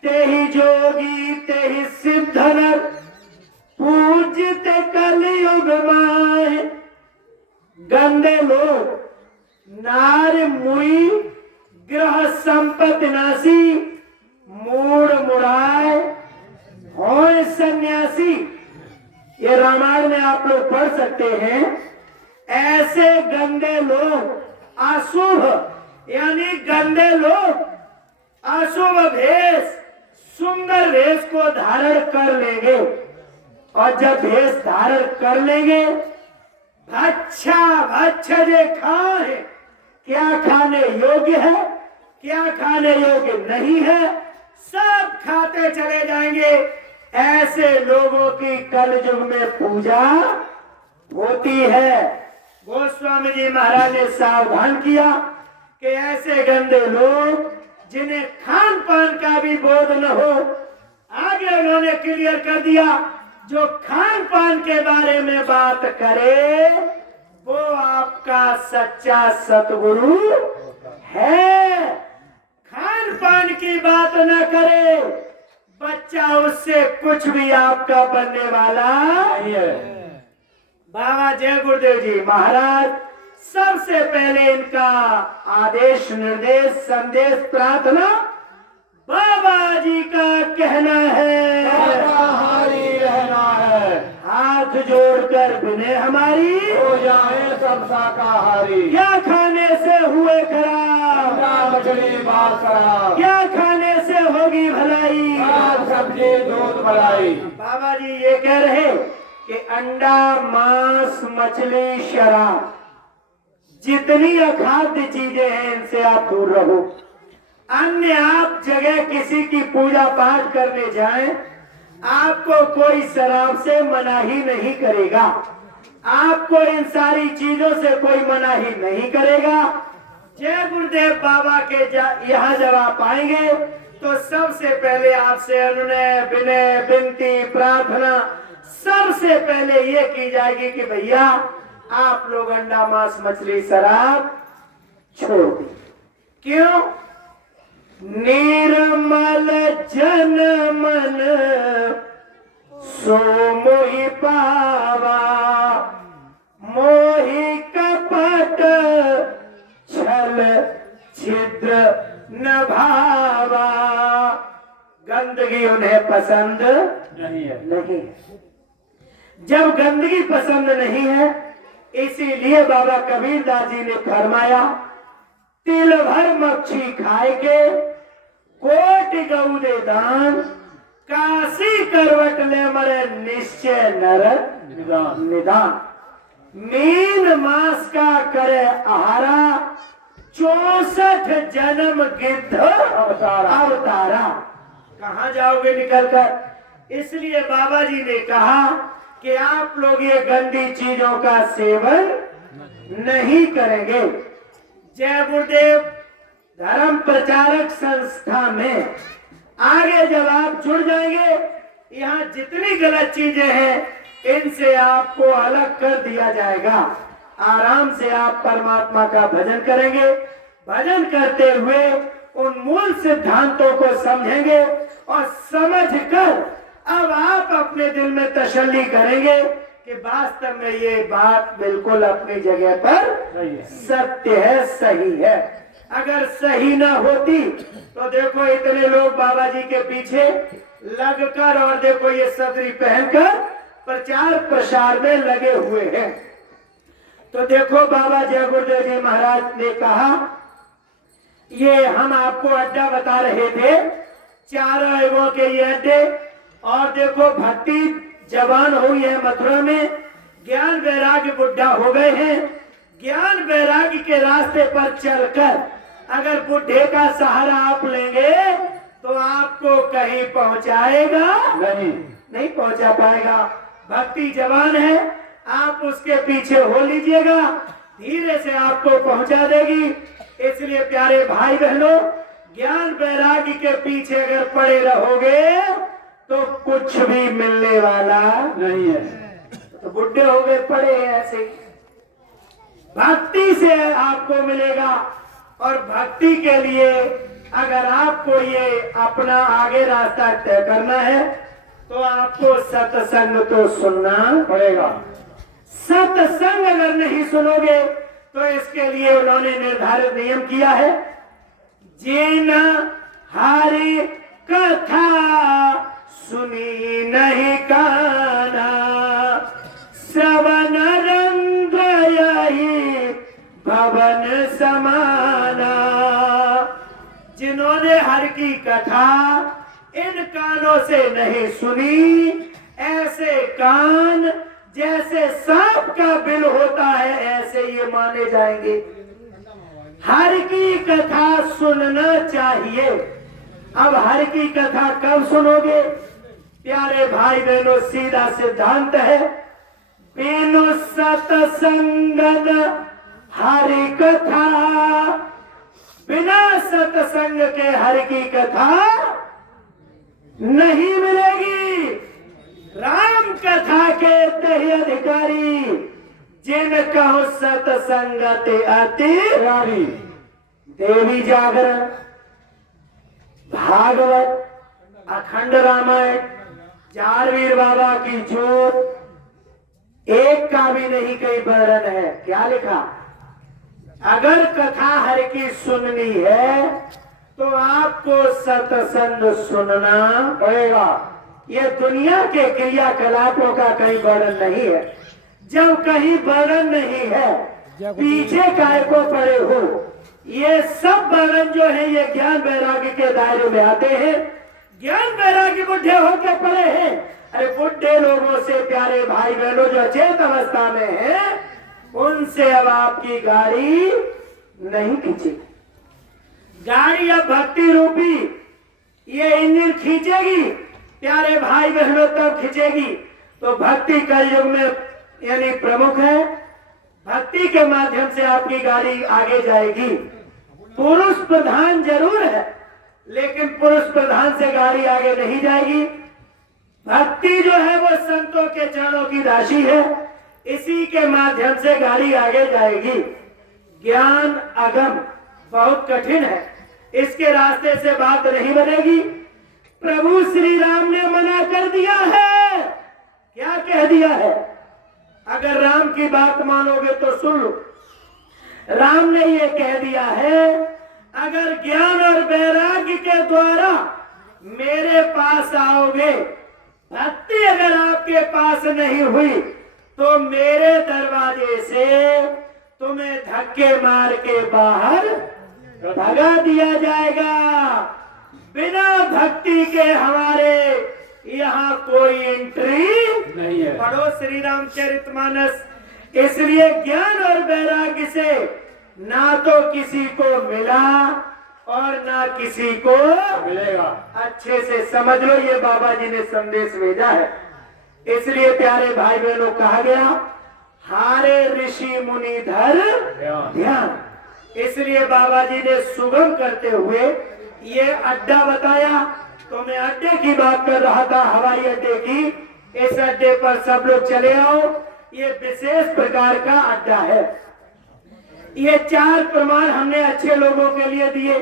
तेहि जोगी तेहि सिद्ध नर, पूजित कलयुग माय। गंदे लोग, नार मुई ग्रह संपत्ति नासी, मूड मुड़ाए होए सन्यासी। ये रामायण में आप लोग पढ़ सकते हैं। ऐसे गंदे लोग, अशुभ यानी गंदे लोग, अशुभ भेष सुंदर भेष को धारण कर लेंगे, और जब भेष धारण कर लेंगे, भक्षा भक्ष जे खाए, क्या खाने योग्य है क्या खाने योग्य नहीं है, सब खाते चले जाएंगे। ऐसे लोगों की कलयुग में पूजा होती है। गोस्वामी जी महाराज ने सावधान किया कि ऐसे गंदे लोग जिन्हें खान पान का भी बोध न हो, आगे उन्होंने क्लियर कर दिया, जो खान पान के बारे में बात करे वो आपका सच्चा सतगुरु है। खान पान की बात न करे, बच्चा उससे कुछ भी आपका बनने वाला नहीं है। बाबा जय गुरुदेव जी महाराज सबसे पहले इनका आदेश निर्देश संदेश प्रार्थना बाबा जी का कहना है, शाकाहारी रहना है, हाथ जोड़कर विनय हमारी हो जाए सब शाकाहारी। क्या खाने से हुए खराब, अंडा मछली बात खराब, क्या खाने से होगी भलाई, साग सब्जी दूध मलाई। बाबा जी ये कह रहे कि अंडा, मांस, मछली, शराब, जितनी अखाद्य चीजें हैं इनसे आप दूर रहो। अन्य आप जगह किसी की पूजा पाठ करने जाएं, आपको कोई शराब से मनाही नहीं करेगा, आपको इन सारी चीजों से कोई मनाही नहीं करेगा। जय गुरुदेव बाबा के यहाँ जब आप आएंगे तो सबसे पहले आपसे अनुनय, विनय, विनती, प्रार्थना सबसे पहले ये की जाएगी कि भैया आप लोग अंडा, मांस, मछली, शराब छोड़ दें। क्यों? निर्मल जन मन सो मोहि पावा, मोहि कपट छल छिद्र न भावा। गंदगी उन्हें पसंद नहीं है। नहीं। जब गंदगी पसंद नहीं है, इसीलिए बाबा कबीरदास जी ने फरमाया, तिल भर मच्छी खाए के कोटि गऊ दे दान, काशी करवट ले मरे निश्चय नर निदान। मीन मास का करे आहारा, 64 जन्म गिद्ध अवतारा। कहाँ जाओगे निकलकर? इसलिए बाबा जी ने कहा कि आप लोग ये गंदी चीजों का सेवन नहीं करेंगे। जय गुरुदेव धर्म प्रचारक संस्था में आगे जब आप जुड़ जाएंगे, यहाँ जितनी गलत चीजें हैं इनसे आपको अलग कर दिया जाएगा। आराम से आप परमात्मा का भजन करेंगे। भजन करते हुए उन मूल सिद्धांतों को समझेंगे और समझकर अब आप अपने दिल में तसल्ली करेंगे कि वास्तव में ये बात बिल्कुल अपनी जगह पर सत्य है, सही है। अगर सही ना होती तो देखो इतने लोग बाबा जी के पीछे लगकर और देखो ये सदरी पहनकर प्रचार प्रसार में लगे हुए हैं। तो देखो बाबा जय गुरुदेव जी महाराज ने कहा, ये हम आपको अड्डा बता रहे थे, चारों युगों के ये अड्डे। और देखो भक्ति जवान हुई है मथुरा में, ज्ञान वैराग्य बुढ़ा हो गए हैं। ज्ञान वैराग्य के रास्ते पर चलकर अगर बुढ़े का सहारा आप लेंगे तो आपको कहीं पहुंचाएगा नहीं पहुंचा पाएगा। भक्ति जवान है, आप उसके पीछे हो लीजिएगा, धीरे से आपको पहुंचा देगी। इसलिए प्यारे भाई बहनों, ज्ञान वैराग्य के पीछे अगर पड़े रहोगे तो कुछ भी मिलने वाला नहीं है। तो बुढ़े हो गए पड़े ऐसे। भक्ति से आपको मिलेगा। और भक्ति के लिए अगर आपको ये अपना आगे रास्ता तय करना है तो आपको सत्संग तो सुनना पड़ेगा। सत्संग अगर नहीं सुनोगे तो इसके लिए उन्होंने निर्धारित नियम किया है, जिन हरि कथा सुनी नहीं काना, श्रवण रंध्र यही भवन समाना। जिन्होंने हरि की कथा इन कानों से नहीं सुनी, ऐसे कान जैसे सांप का बिल होता है ऐसे ये माने जाएंगे। हरि की कथा सुनना चाहिए। अब हरि की कथा कब सुनोगे? प्यारे भाई बहनों, सीधा सिद्धांत है, बिनु सत्संगन हरि कथा, बिना सत्संग के हरि की कथा नहीं मिलेगी। राम कथा के तहि अधिकारी, जिन कहो सत्संगत अति प्यारी। देवी जागरण, भागवत, अखंड रामायण, चारवीर बाबा की जोत, एक का भी नहीं कहीं वर्णन है। क्या लिखा? अगर कथा हरि की सुननी है तो आपको सत्संग सुनना पड़ेगा। ये दुनिया के क्रियाकलापों का कहीं वर्णन नहीं है। जब कहीं वर्णन नहीं है, पीछे काय को पड़े हो, ये सब वर्णन जो है ये ज्ञान वैराग्य के दायरे में आते हैं। ज्ञान वैराग्य बुढ़े होकर पड़े हैं, अरे बुढ़े लोगों से प्यारे भाई बहनों जो अचेत अवस्था में हैं, उनसे अब आपकी गाड़ी नहीं खींचेगी। गाड़ी अब भक्ति रूपी ये इंजन खींचेगी प्यारे भाई बहनों, तब खींचेगी। तो भक्ति कलयुग में यानी प्रमुख है। भक्ति के माध्यम से आपकी गाड़ी आगे जाएगी। पुरुष प्रधान जरूर है, लेकिन पुरुष प्रधान से गाड़ी आगे नहीं जाएगी। भक्ति जो है वो संतों के चरणों की राशि है, इसी के माध्यम से गाड़ी आगे जाएगी। ज्ञान अगम बहुत कठिन है, इसके रास्ते से बात नहीं बनेगी। प्रभु श्री राम ने मना कर दिया है। क्या कह दिया है? अगर राम की बात मानोगे तो सुन लो। राम ने ये कह दिया है, अगर ज्ञान और वैराग्य के द्वारा मेरे पास आओगे, भक्ति अगर आपके पास नहीं हुई, तो मेरे दरवाजे से तुम्हें धक्के मार के बाहर भगा दिया जाएगा। बिना भक्ति के हमारे यहाँ कोई एंट्री नहीं है। पढ़ो श्री रामचरितमानस। इसलिए ज्ञान और वैराग्य से ना तो किसी को मिला और ना किसी को मिलेगा। अच्छे से समझ लो, ये बाबा जी ने संदेश भेजा है। इसलिए प्यारे भाई बहनों कहा गया, हारे ऋषि मुनि धर ध्यान। इसलिए बाबा जी ने सुगम करते हुए ये अड्डा बताया। तो मैं अड्डे की बात कर रहा था, हवाई अड्डे की। इस अड्डे पर सब लोग चले आओ, ये विशेष प्रकार का अड्डा है। ये 4 प्रमाण हमने अच्छे लोगों के लिए दिए,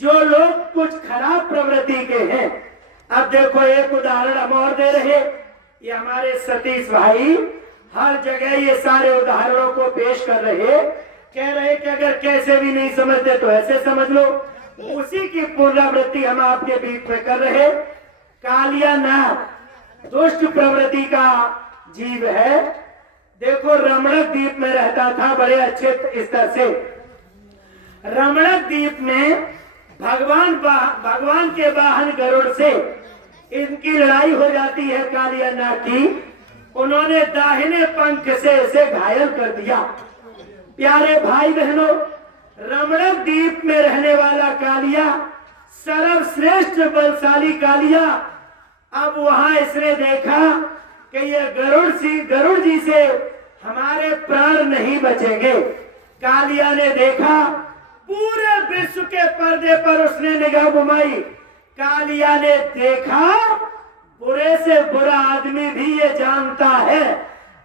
जो लोग कुछ खराब प्रवृत्ति के हैं। अब देखो एक उदाहरण हम और दे रहे, ये हमारे सतीश भाई हर जगह ये सारे उदाहरणों को पेश कर रहे, कह रहे कि अगर कैसे भी नहीं समझते तो ऐसे समझ लो। उसी की पुनरावृत्ति हम आपके बीच में कर रहे। कालिया नाग दुष्ट प्रवृत्ति का जीव है। देखो रमणक द्वीप में रहता था बड़े अच्छे स्तर से। रमणक द्वीप में भगवान के वाहन गरुड़ से इनकी लड़ाई हो जाती है कालिया नाग की। उन्होंने दाहिने पंख से इसे घायल कर दिया। प्यारे भाई बहनों, रमणक द्वीप में रहने वाला कालिया सर्वश्रेष्ठ बलशाली कालिया। अब वहां इसने देखा कि ये गरुड़ जी से हमारे प्राण नहीं बचेंगे। कालिया ने देखा, पूरे विश्व के पर्दे पर उसने निगाह घुमाई। कालिया ने देखा, बुरे से बुरा आदमी भी ये जानता है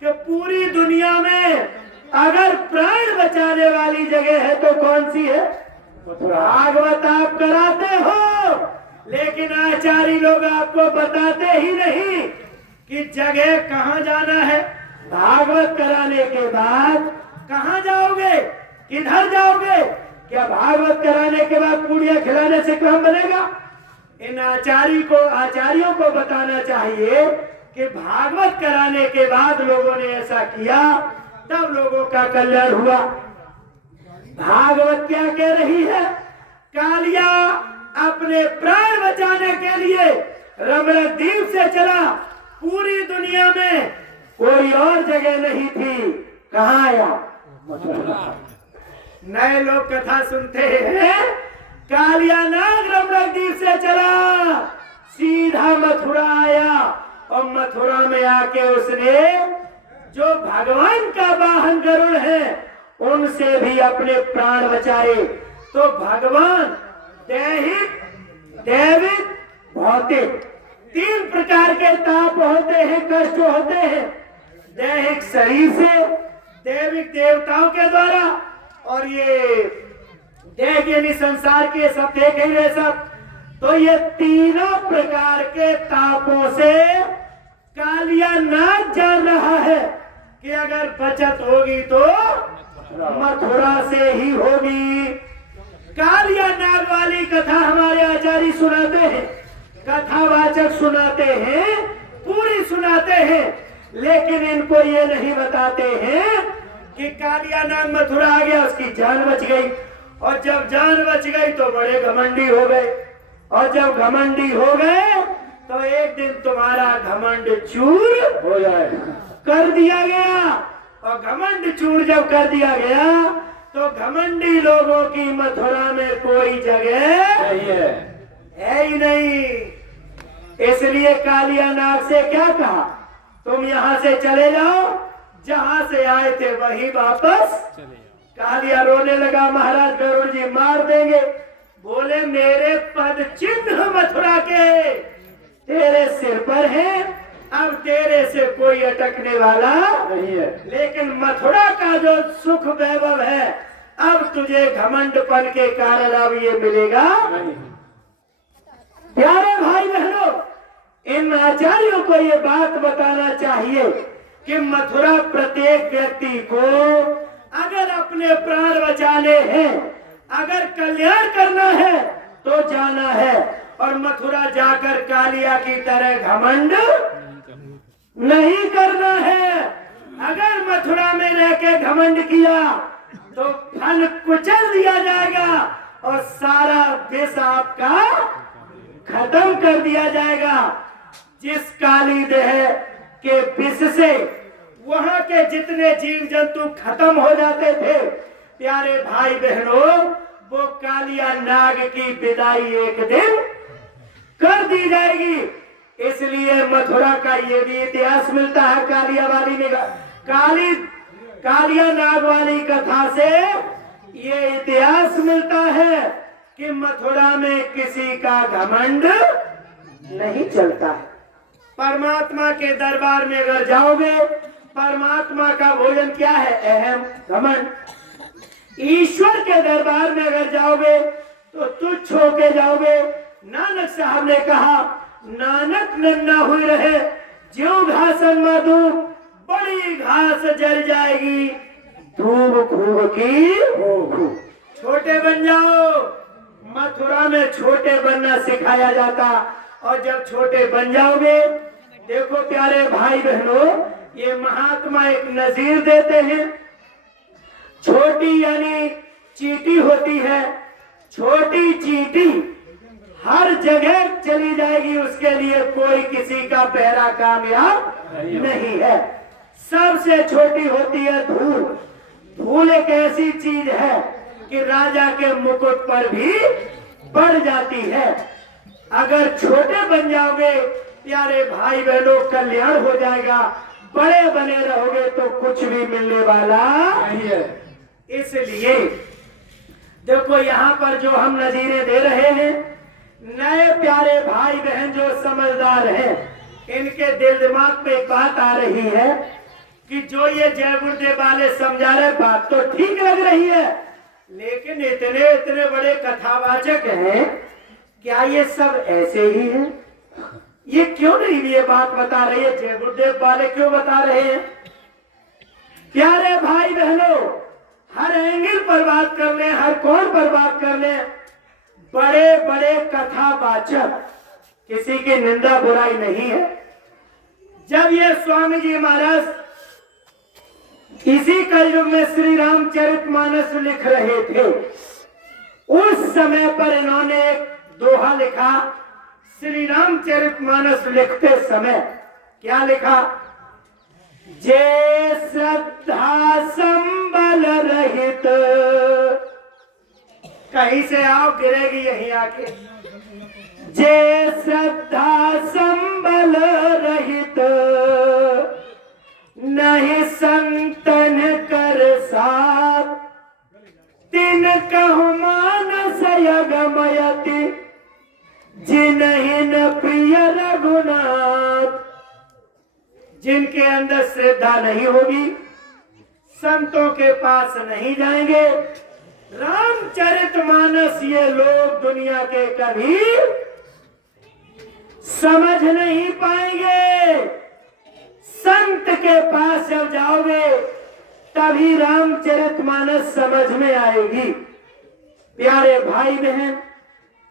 कि पूरी दुनिया में अगर प्राण बचाने वाली जगह है तो कौन सी है? भागवत आप कराते हो, लेकिन आचार्य लोग आपको बताते ही नहीं कि जगह कहाँ जाना है। भागवत कराने के बाद कहाँ जाओगे, किधर जाओगे? क्या भागवत कराने के बाद पूड़ियां खिलाने से काम बनेगा? इन आचार्यों को बताना चाहिए कि भागवत कराने के बाद लोगों ने ऐसा किया, तब लोगों का कल्याण हुआ। भागवत क्या कह रही है? कालिया अपने प्राण बचाने के लिए रमणक द्वीप से चला। पूरी दुनिया में कोई और जगह नहीं थी। कहाँ आया? नए लोग कथा सुनते हैं। कालिया नाग रमणक द्वीप से चला, सीधा मथुरा आया और मथुरा में आके उसने जो भगवान का वाहन गरुड़ है उनसे भी अपने प्राण बचाए। तो भगवान दैहिक, दैविक, भौतिक 3 प्रकार के ताप होते हैं, कष्ट होते हैं। दैहिक शरीर से, दैविक देवताओं के द्वारा, और ये देह यानी संसार के सब देख ही रहे सब। तो ये तीनों प्रकार के तापों से कालिया नाग जान रहा है कि अगर बचत होगी तो मथुरा से ही होगी। कालिया नाग वाली कथा हमारे आचार्य सुनाते हैं, कथावाचक सुनाते हैं, पूरी सुनाते हैं, लेकिन इनको ये नहीं बताते हैं कि कालिया नाग मथुरा आ गया, उसकी जान बच गई। और जब जान बच गई तो बड़े घमंडी हो गए, और जब घमंडी हो गए तो एक दिन तुम्हारा घमंड चूर हो जाए। कर दिया गया। और घमंड चूर जब कर दिया गया तो घमंडी लोगों की मथुरा में कोई जगह नहीं है। है ही नहीं। इसलिए कालिया नाग से क्या कहा, तुम यहाँ से चले जाओ, जहां से आए थे वही वापस। कालिया रोने लगा, महाराज गरुड़ जी मार देंगे। बोले मेरे पद चिन्ह मथुरा के तेरे सिर पर हैं, अब तेरे से कोई अटकने वाला नहीं है। लेकिन मथुरा का जो सुख वैभव है अब तुझे घमंडपन के कारण अब ये मिलेगा नहीं। प्यारे भाई बहनों, इन आचार्यों को ये बात बताना चाहिए कि मथुरा प्रत्येक व्यक्ति को अगर अपने प्राण बचाने हैं, अगर कल्याण करना है तो जाना है। और मथुरा जाकर कालिया की तरह घमंड नहीं करना है। अगर मथुरा में रह के घमंड किया तो फन कुचल दिया जाएगा और सारा विष आपका खत्म कर दिया जाएगा। जिस काली देह के विष से वहां के जितने जीव जंतु खत्म हो जाते थे, प्यारे भाई बहनों, वो कालिया नाग की विदाई एक दिन कर दी जाएगी। इसलिए मथुरा का ये भी इतिहास मिलता है कालिया वाली में, कालिया नाग वाली कथा से ये इतिहास मिलता है कि मथुरा में किसी का घमंड नहीं चलता है। परमात्मा के दरबार में अगर जाओगे, परमात्मा का भोजन क्या है? अहम घमंड। ईश्वर के दरबार में अगर जाओगे तो तुच्छ होके जाओगे। नानक साहब ने कहा, नानक नन्ना हुई रहे ज्यों घासन मधु, बड़ी घास जल जाएगी धूप खूब की छोटे बन जाओ। मथुरा में छोटे बनना सिखाया जाता। और जब छोटे बन जाओगे, देखो प्यारे भाई बहनों, ये महात्मा एक नजीर देते हैं। छोटी यानी चींटी होती है, छोटी चींटी हर जगह चली जाएगी, उसके लिए कोई किसी का पहरा कामयाब नहीं है। सबसे छोटी होती है धूल। धूल एक ऐसी चीज है कि राजा के मुकुट पर भी पड़ जाती है। अगर छोटे बन जाओगे प्यारे भाई बहनों, कल्याण हो जाएगा। बड़े बने रहोगे तो कुछ भी मिलने वाला नहीं है। इसलिए देखो यहाँ पर जो हम नजीरें दे रहे हैं, नए प्यारे भाई बहन जो समझदार हैं, इनके दिल दिमाग में एक बात आ रही है कि जो ये जय गुरुदेव वाले समझा रहे, बात तो ठीक लग रही है, लेकिन इतने इतने बड़े कथावाचक हैं, क्या ये सब ऐसे ही हैं? ये क्यों नहीं ये बात बता रहे हैं? जय गुरुदेव वाले क्यों बता रहे हैं? प्यारे भाई बहनों, हर एंगल पर बात कर ले, हर कोण पर बात कर ले, बड़े बड़े कथावाचक, किसी की निंदा बुराई नहीं है। जब ये स्वामी जी महाराज इसी कलयुग में श्री रामचरितमानस लिख रहे थे, उस समय पर इन्होंने एक दोहा लिखा। श्री रामचरितमानस लिखते समय क्या लिखा? जे श्रद्धा संबल रहित, कहीं से आओ गिरेगी यहीं आके। जे श्रद्धा संबल रहित, नहीं संतन कर साथ, तिन कहु मानस यगमयति, जिनहिं न प्रिय रघुनाथ। जिनके अंदर श्रद्धा नहीं होगी, संतों के पास नहीं जाएंगे, रामचरितमानस ये लोग दुनिया के कभी समझ नहीं पाएंगे। संत के पास जब जाओगे तभी रामचरितमानस समझ में आएगी। प्यारे भाई बहन,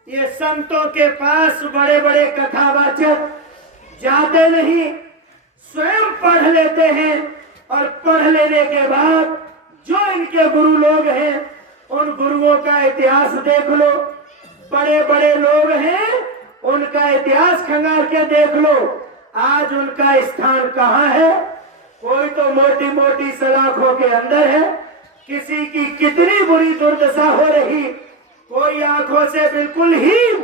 ये संतों के पास बड़े बड़े कथावाचक जाते नहीं, स्वयं पढ़ लेते हैं। और पढ़ लेने के बाद जो इनके गुरु लोग हैं, उन गुरुओं का इतिहास देख लो। बड़े बड़े लोग हैं, उनका इतिहास खंगाल के देख लो, आज उनका स्थान कहाँ है। कोई तो मोटी मोटी सलाखों के अंदर है, किसी की कितनी बुरी दुर्दशा हो रही, कोई आंखों से बिल्कुल हीन,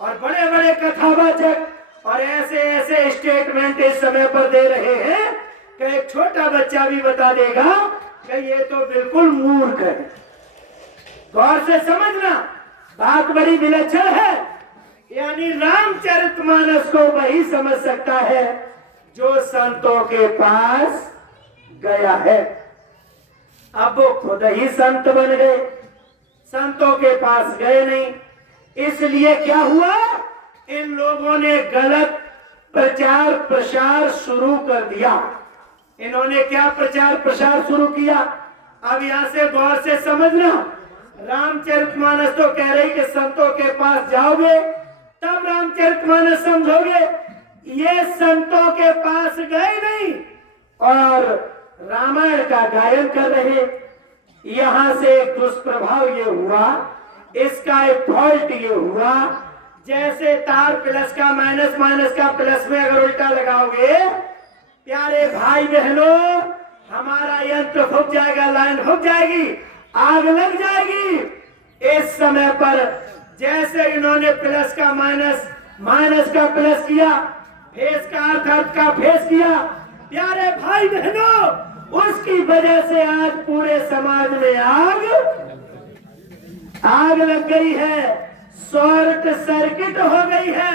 और बड़े बड़े कथावाचक और ऐसे ऐसे स्टेटमेंट इस समय पर दे रहे हैं कि एक छोटा बच्चा भी बता देगा कि ये तो बिल्कुल मूर्ख है। गौर से समझना, बात बड़ी विलक्षण है। यानी रामचरितमानस को वही समझ सकता है जो संतों के पास गया है। अब वो खुद ही संत बन गए, संतों के पास गए नहीं। इसलिए क्या हुआ, इन लोगों ने गलत प्रचार प्रसार शुरू कर दिया। इन्होंने क्या प्रचार प्रसार शुरू किया, अब यहां से गौर से समझना। रामचरितमानस तो कह रही कि संतों के पास जाओगे तब रामचरितमानस समझोगे। ये संतों के पास गए नहीं और रामायण का गायन कर रहे। यहां से एक दुष्प्रभाव ये हुआ, इसका एक फॉल्ट ये हुआ, जैसे तार प्लस का माइनस, माइनस का प्लस में अगर उल्टा लगाओगे, प्यारे भाई बहनों, हमारा यंत्र फूक जाएगा, लाइन फूक जाएगी, आग लग जाएगी। इस समय पर जैसे इन्होंने प्लस का माइनस, माइनस का प्लस किया, फेस का अर्थ का फेस किया, प्यारे भाई बहनों, उसकी वजह से आज पूरे समाज में आग लग गई है, शॉर्ट सर्किट हो गई है।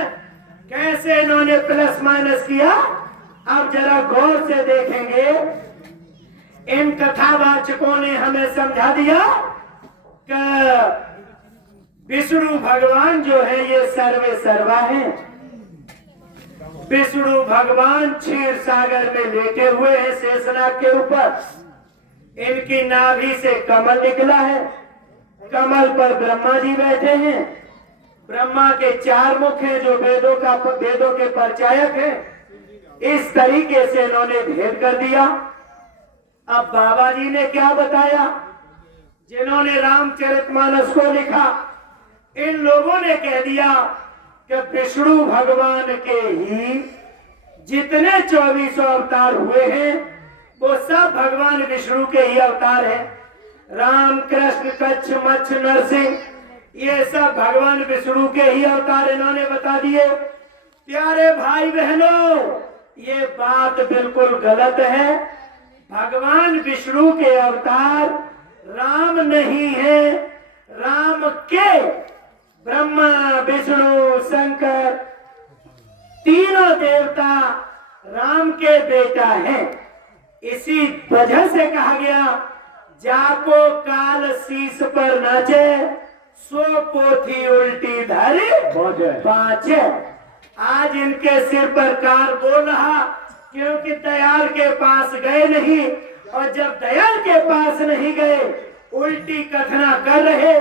कैसे इन्होंने प्लस माइनस किया, अब जरा गौर से देखेंगे। इन कथावाचकों ने हमें समझा दिया कि विष्णु भगवान जो है ये सर्वे सर्वा है। विष्णु भगवान क्षीर सागर में लेटे हुए हैं शेषनाग के ऊपर, इनकी नाभि से कमल निकला है, कमल पर ब्रह्मा जी बैठे हैं। ब्रह्मा के 4 मुख हैं जो वेदों के परिचायक हैं। इस तरीके से इन्होंने भेद कर दिया। अब बाबा जी ने क्या बताया, जिन्होंने रामचरितमानस को लिखा, इन लोगों ने कह दिया कि विष्णु भगवान के ही जितने 24 अवतार हुए हैं वो सब भगवान विष्णु के ही अवतार हैं। राम, कृष्ण, कच्छ, मच्छ, नरसिंह, ये सब भगवान विष्णु के ही अवतार इन्होंने बता दिए। प्यारे भाई बहनों, ये बात बिल्कुल गलत है। भगवान विष्णु के अवतार राम नहीं है, राम के ब्रह्मा, विष्णु, शंकर तीनों देवता राम के बेटा हैं। इसी वजह से कहा गया, जाको काल शीश पर नाचे, सो पोथी उल्टी धरी बाचे। आज इनके सिर पर कार बोल रहा, क्योंकि दयाल के पास गए नहीं, और जब दयाल के पास नहीं गए उल्टी कथना कर रहे।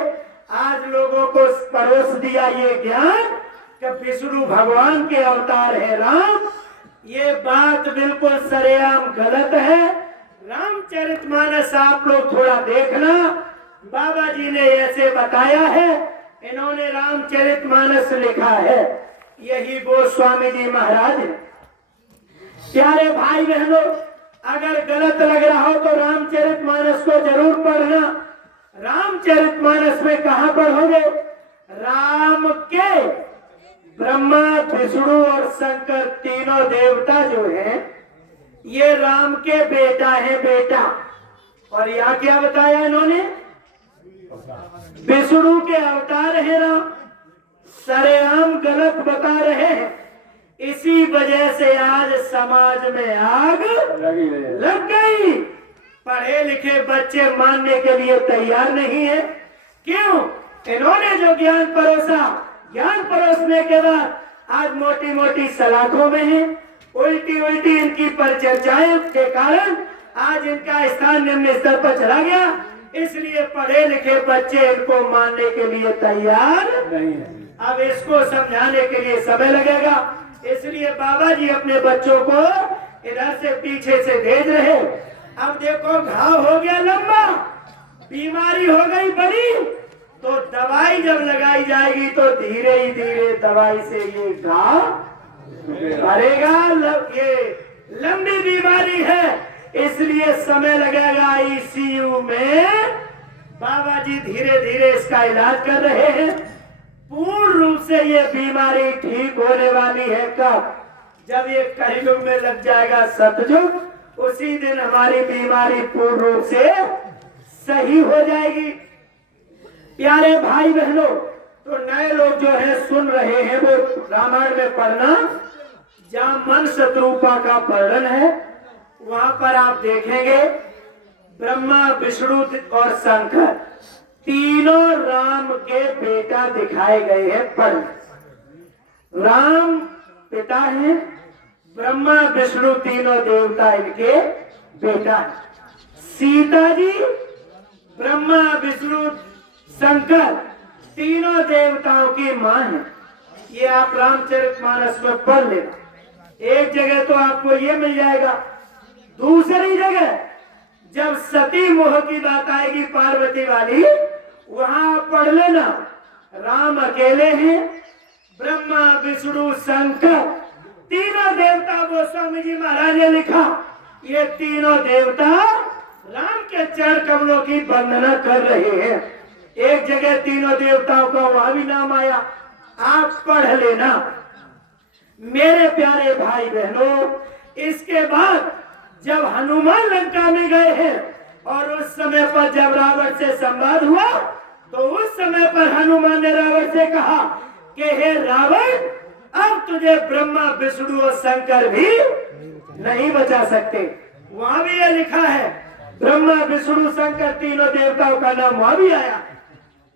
आज लोगों को परोस दिया ये ज्ञान कि विष्णु भगवान के अवतार है राम। ये बात बिल्कुल सरेआम गलत है। रामचरितमानस आप लोग थोड़ा देखना, बाबा जी ने ऐसे बताया है, इन्होंने रामचरितमानस लिखा है, यही गोस्वामी जी महाराज। प्यारे भाई बहनों, अगर गलत लग रहा हो तो रामचरितमानस को जरूर पढ़ना। रामचरितमानस में कहां पढ़ोगे, राम के ब्रह्मा, विष्णु और शंकर तीनों देवता जो हैं ये राम के बेटा है, बेटा। और यहाँ क्या बताया इन्होंने, विष्णु के अवतार है राम। सरेआम गलत बता रहे हैं। इसी वजह से आज समाज में आग लग गई। पढ़े लिखे बच्चे मानने के लिए तैयार नहीं है। क्यों? इन्होंने जो ज्ञान परोसा, ज्ञान परोसने के बाद आज मोटी मोटी सलाखों में है, उल्टी उल्टी इनकी परिचर्चाएं के कारण आज इनका स्थान निम्न स्तर पर चला गया। इसलिए पढ़े लिखे बच्चे इनको मानने के लिए तैयार नहीं है। अब इसको समझाने के लिए समय लगेगा। इसलिए बाबा जी अपने बच्चों को इधर से पीछे से भेज रहे। अब देखो, घाव हो गया लंबा, बीमारी हो गई बड़ी, तो दवाई जब लगाई जाएगी तो धीरे ही धीरे दवाई से ये घाव भरेगा। ये लंबी बीमारी है, इसलिए समय लगेगा। आईसीयू में बाबा जी धीरे धीरे इसका इलाज कर रहे हैं। पूर्ण रूप से ये बीमारी ठीक होने वाली है कब? जब ये कलयुग में लग जाएगा सतयुग, उसी दिन हमारी बीमारी पूर्ण रूप से सही हो जाएगी। प्यारे भाई बहनों, तो नए लोग जो है सुन रहे हैं वो रामायण में पढ़ना, जहाँ मन शत्रुपा का वर्णन है वहां पर आप देखेंगे ब्रह्मा विष्णु और शंकर तीनों राम के बेटा दिखाए गए हैं। पर राम पिता है, ब्रह्मा विष्णु तीनों देवता इनके बेटा है। सीता जी ब्रह्मा विष्णु शंकर तीनों देवताओं की मां है। ये आप रामचरितमानस में पढ़ लेना। एक जगह तो आपको ये मिल जाएगा, दूसरी जगह जब सती मोह की बात आएगी पार्वती वाली, वहां पढ़ लेना राम अकेले हैं, ब्रह्मा विष्णु शंकर तीनों देवता। गोस्वामी जी महाराज ने लिखा ये तीनों देवता राम के चरण कमलों की वंदना कर रहे हैं। एक जगह तीनों देवताओं का वहां भी नाम आया, आप पढ़ लेना मेरे प्यारे भाई बहनों। इसके बाद जब हनुमान लंका में गए हैं और उस समय पर जब रावण से संवाद हुआ, तो उस समय पर हनुमान ने रावण से कहा कि हे रावण, अब तुझे ब्रह्मा विष्णु और शंकर भी नहीं बचा सकते। वहां भी ये लिखा है, ब्रह्मा विष्णु शंकर तीनों देवताओं का नाम वहां भी आया।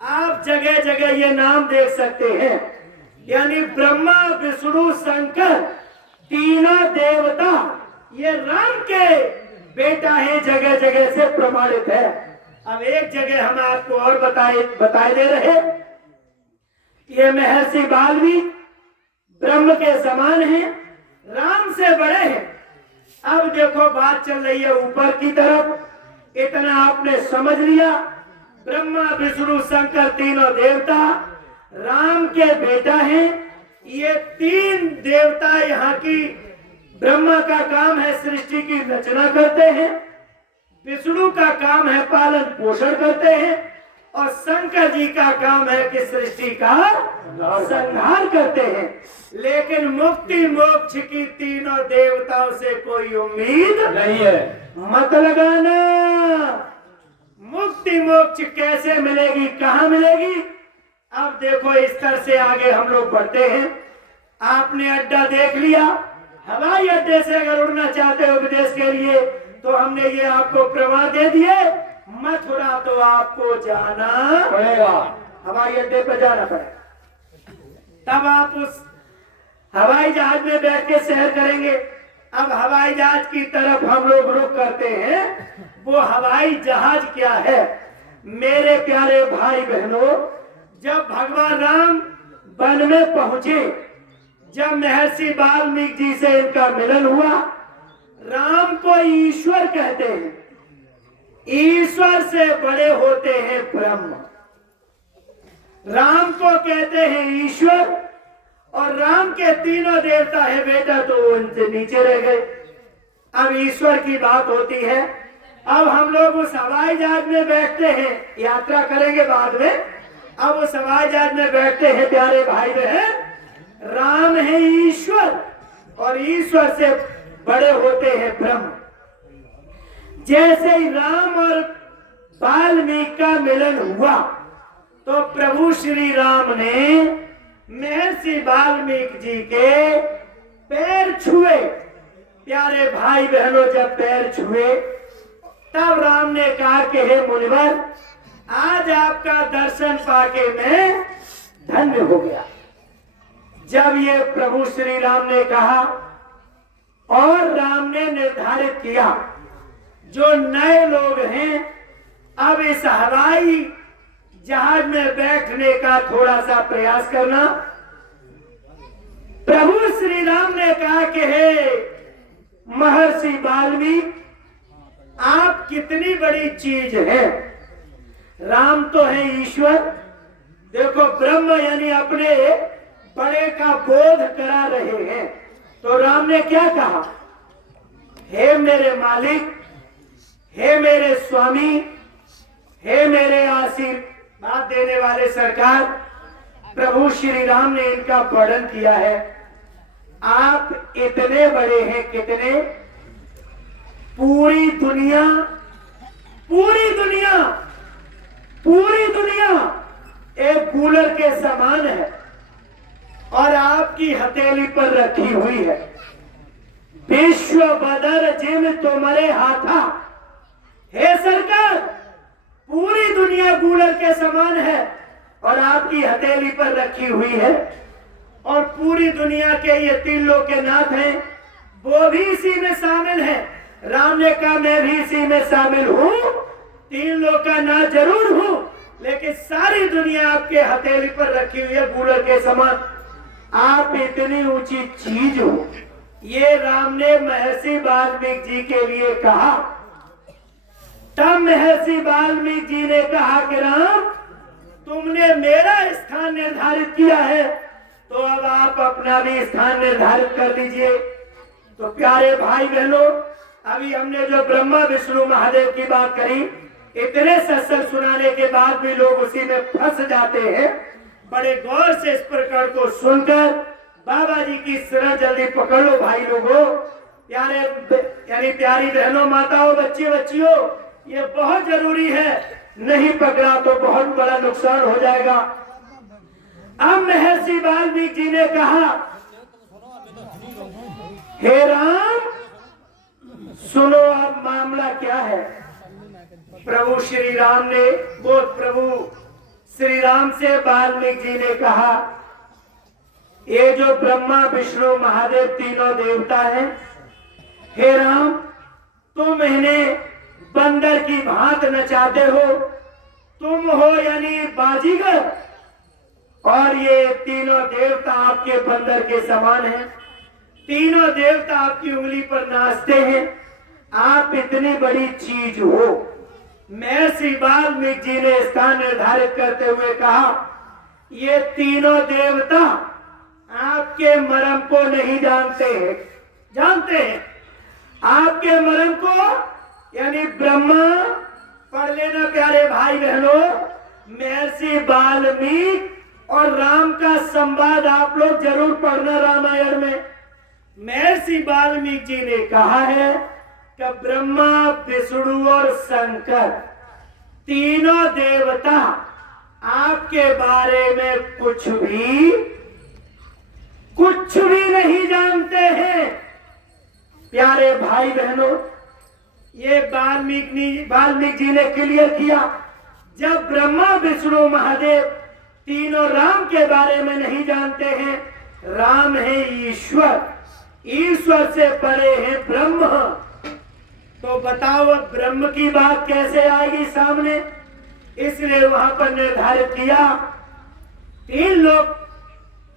आप जगह जगह ये नाम देख सकते हैं, यानी ब्रह्मा विष्णु शंकर तीनों देवता ये राम के बेटा है, जगह जगह से प्रमाणित है। अब एक जगह हम आपको और बताए दे रहे, ये महर्षि वाल्मीकि ब्रह्म के समान हैं, राम से बड़े हैं। अब देखो बात चल रही है ऊपर की तरफ, इतना आपने समझ लिया। ब्रह्मा विष्णु शंकर तीनों देवता राम के बेटा हैं। ये तीन देवता यहाँ की, ब्रह्मा का काम है सृष्टि की रचना करते हैं, विष्णु का काम है पालन पोषण करते हैं, और शंकर जी का काम है कि सृष्टि का संहार करते हैं। लेकिन मुक्ति मोक्ष की तीनों देवताओं से कोई उम्मीद नहीं है। मत लगाना। मुक्ति मोक्ष कैसे मिलेगी, कहाँ मिलेगी? अब देखो इस तरह से आगे हम लोग बढ़ते हैं। आपने अड्डा देख लिया, हवाई अड्डे से अगर उड़ना चाहते हो विदेश के लिए तो हमने ये आपको प्रमाण दे दिए। मथुरा तो आपको जाना पड़ेगा, हवाई अड्डे पर जाना पड़ेगा, तब आप उस हवाई जहाज में बैठ के सैर करेंगे। अब हवाई जहाज की तरफ हम लोग रुख करते हैं। वो हवाई जहाज क्या है मेरे प्यारे भाई बहनों? जब भगवान राम वन में पहुंचे, जब महर्षि वाल्मीकि जी से इनका मिलन हुआ, राम को ईश्वर कहते हैं। ईश्वर से बड़े होते हैं ब्रह्म। राम को कहते हैं ईश्वर, और राम के तीनों देवता है बेटा, तो उनसे नीचे रह गए। अब ईश्वर की बात होती है। अब हम लोग उस हवाई जहाज में बैठते हैं, यात्रा करेंगे बाद में। अब उस हवाई जहाज में बैठते हैं प्यारे भाई बहन, राम है ईश्वर, और ईश्वर से बड़े होते हैं ब्रह्म। जैसे ही राम और वाल्मीकि का मिलन हुआ, तो प्रभु श्री राम ने महर्षि वाल्मीकि जी के पैर छुए। प्यारे भाई बहनों, जब पैर छुए तब राम ने कहा कि हे मुनिवर, आज आपका दर्शन पाके मैं धन्य हो गया। जब ये प्रभु श्री राम ने कहा, और राम ने निर्धारित किया जो नए लोग हैं अब इस हवाई जहाज में बैठने का थोड़ा सा प्रयास करना। प्रभु श्री राम ने कहा कि हे महर्षि वाल्मीकि, आप कितनी बड़ी चीज है। राम तो है ईश्वर, देखो ब्रह्म यानी अपने बड़े का बोध करा रहे हैं। तो राम ने क्या कहा, हे मेरे मालिक, हे मेरे स्वामी, हे मेरे आशीर्वाद देने वाले सरकार। प्रभु श्री राम ने इनका वर्णन किया है। आप इतने बड़े हैं, कितने, पूरी दुनिया पूरी दुनिया पूरी दुनिया एक कूलर के समान है और आपकी हथेली पर रखी हुई है। विश्व बदर जिम तुम्हारे हाथा। हे सरकार, पूरी दुनिया कूलर के समान है और आपकी हथेली पर रखी हुई है। और पूरी दुनिया के ये 3 लोग के नाथ हैं, वो भी इसी में शामिल है। राम ने कहा मैं भी इसी में शामिल हूं, 3 लोग का नाथ जरूर हूं, लेकिन सारी दुनिया आपके हथेली पर रखी हुई है कूलर के समान। आप इतनी ऊंची चीज हो। ये राम ने महर्षि वाल्मीकि जी के लिए कहा। तब महर्षि वाल्मीकि जी ने कहा कि राम, तुमने मेरा स्थान निर्धारित किया है, तो अब आप अपना भी स्थान निर्धारित कर लीजिए। तो प्यारे भाई बहनों, अभी हमने जो ब्रह्मा विष्णु महादेव की बात करी, इतने सत्संग सुनाने के बाद भी लोग उसी में फंस जाते हैं। बड़े गौर से इस प्रकरण को सुनकर बाबा जी की शरण जल्दी पकड़ लो भाई लोगों, प्यारे यानी प्यारी बहनों, माताओं, बच्चे बच्चियों, ये बहुत जरूरी है। नहीं पकड़ा तो बहुत बड़ा नुकसान हो जाएगा। अब महर्षि वाल्मीकि जी ने कहा, हे राम सुनो, अब मामला क्या है। प्रभु श्री राम ने, वो प्रभु श्री राम से वाल्मीकि जी ने कहा, ये जो ब्रह्मा विष्णु महादेव तीनों देवता हैं, हे राम तुम इन्हें बंदर की भांत नचाते हो। तुम हो यानी बाजीगर, और ये तीनों देवता आपके बंदर के समान हैं। तीनों देवता आपकी उंगली पर नाचते हैं। आप इतनी बड़ी चीज हो। महर्षि वाल्मीकि जी ने स्थान निर्धारित करते हुए कहा, ये तीनों देवता आपके मर्म को नहीं जानते हैं। जानते हैं आपके मर्म को, यानी ब्रह्मा, पढ़ लेना प्यारे भाई बहनों, महर्षि वाल्मीकि और राम का संवाद आप लोग जरूर पढ़ना रामायण में। महर्षि वाल्मीकि जी ने कहा है कि ब्रह्मा विष्णु और शंकर तीनों देवता आपके बारे में कुछ भी नहीं जानते हैं। प्यारे भाई बहनों, ये वाल्मीकि जी ने क्लियर किया। जब ब्रह्मा विष्णु महादेव तीनों राम के बारे में नहीं जानते हैं, राम है ईश्वर, ईश्वर से बड़े हैं ब्रह्म, तो बताओ अब ब्रह्म की बात कैसे आएगी सामने। इसलिए वहां पर निर्धारित किया, 3 लोग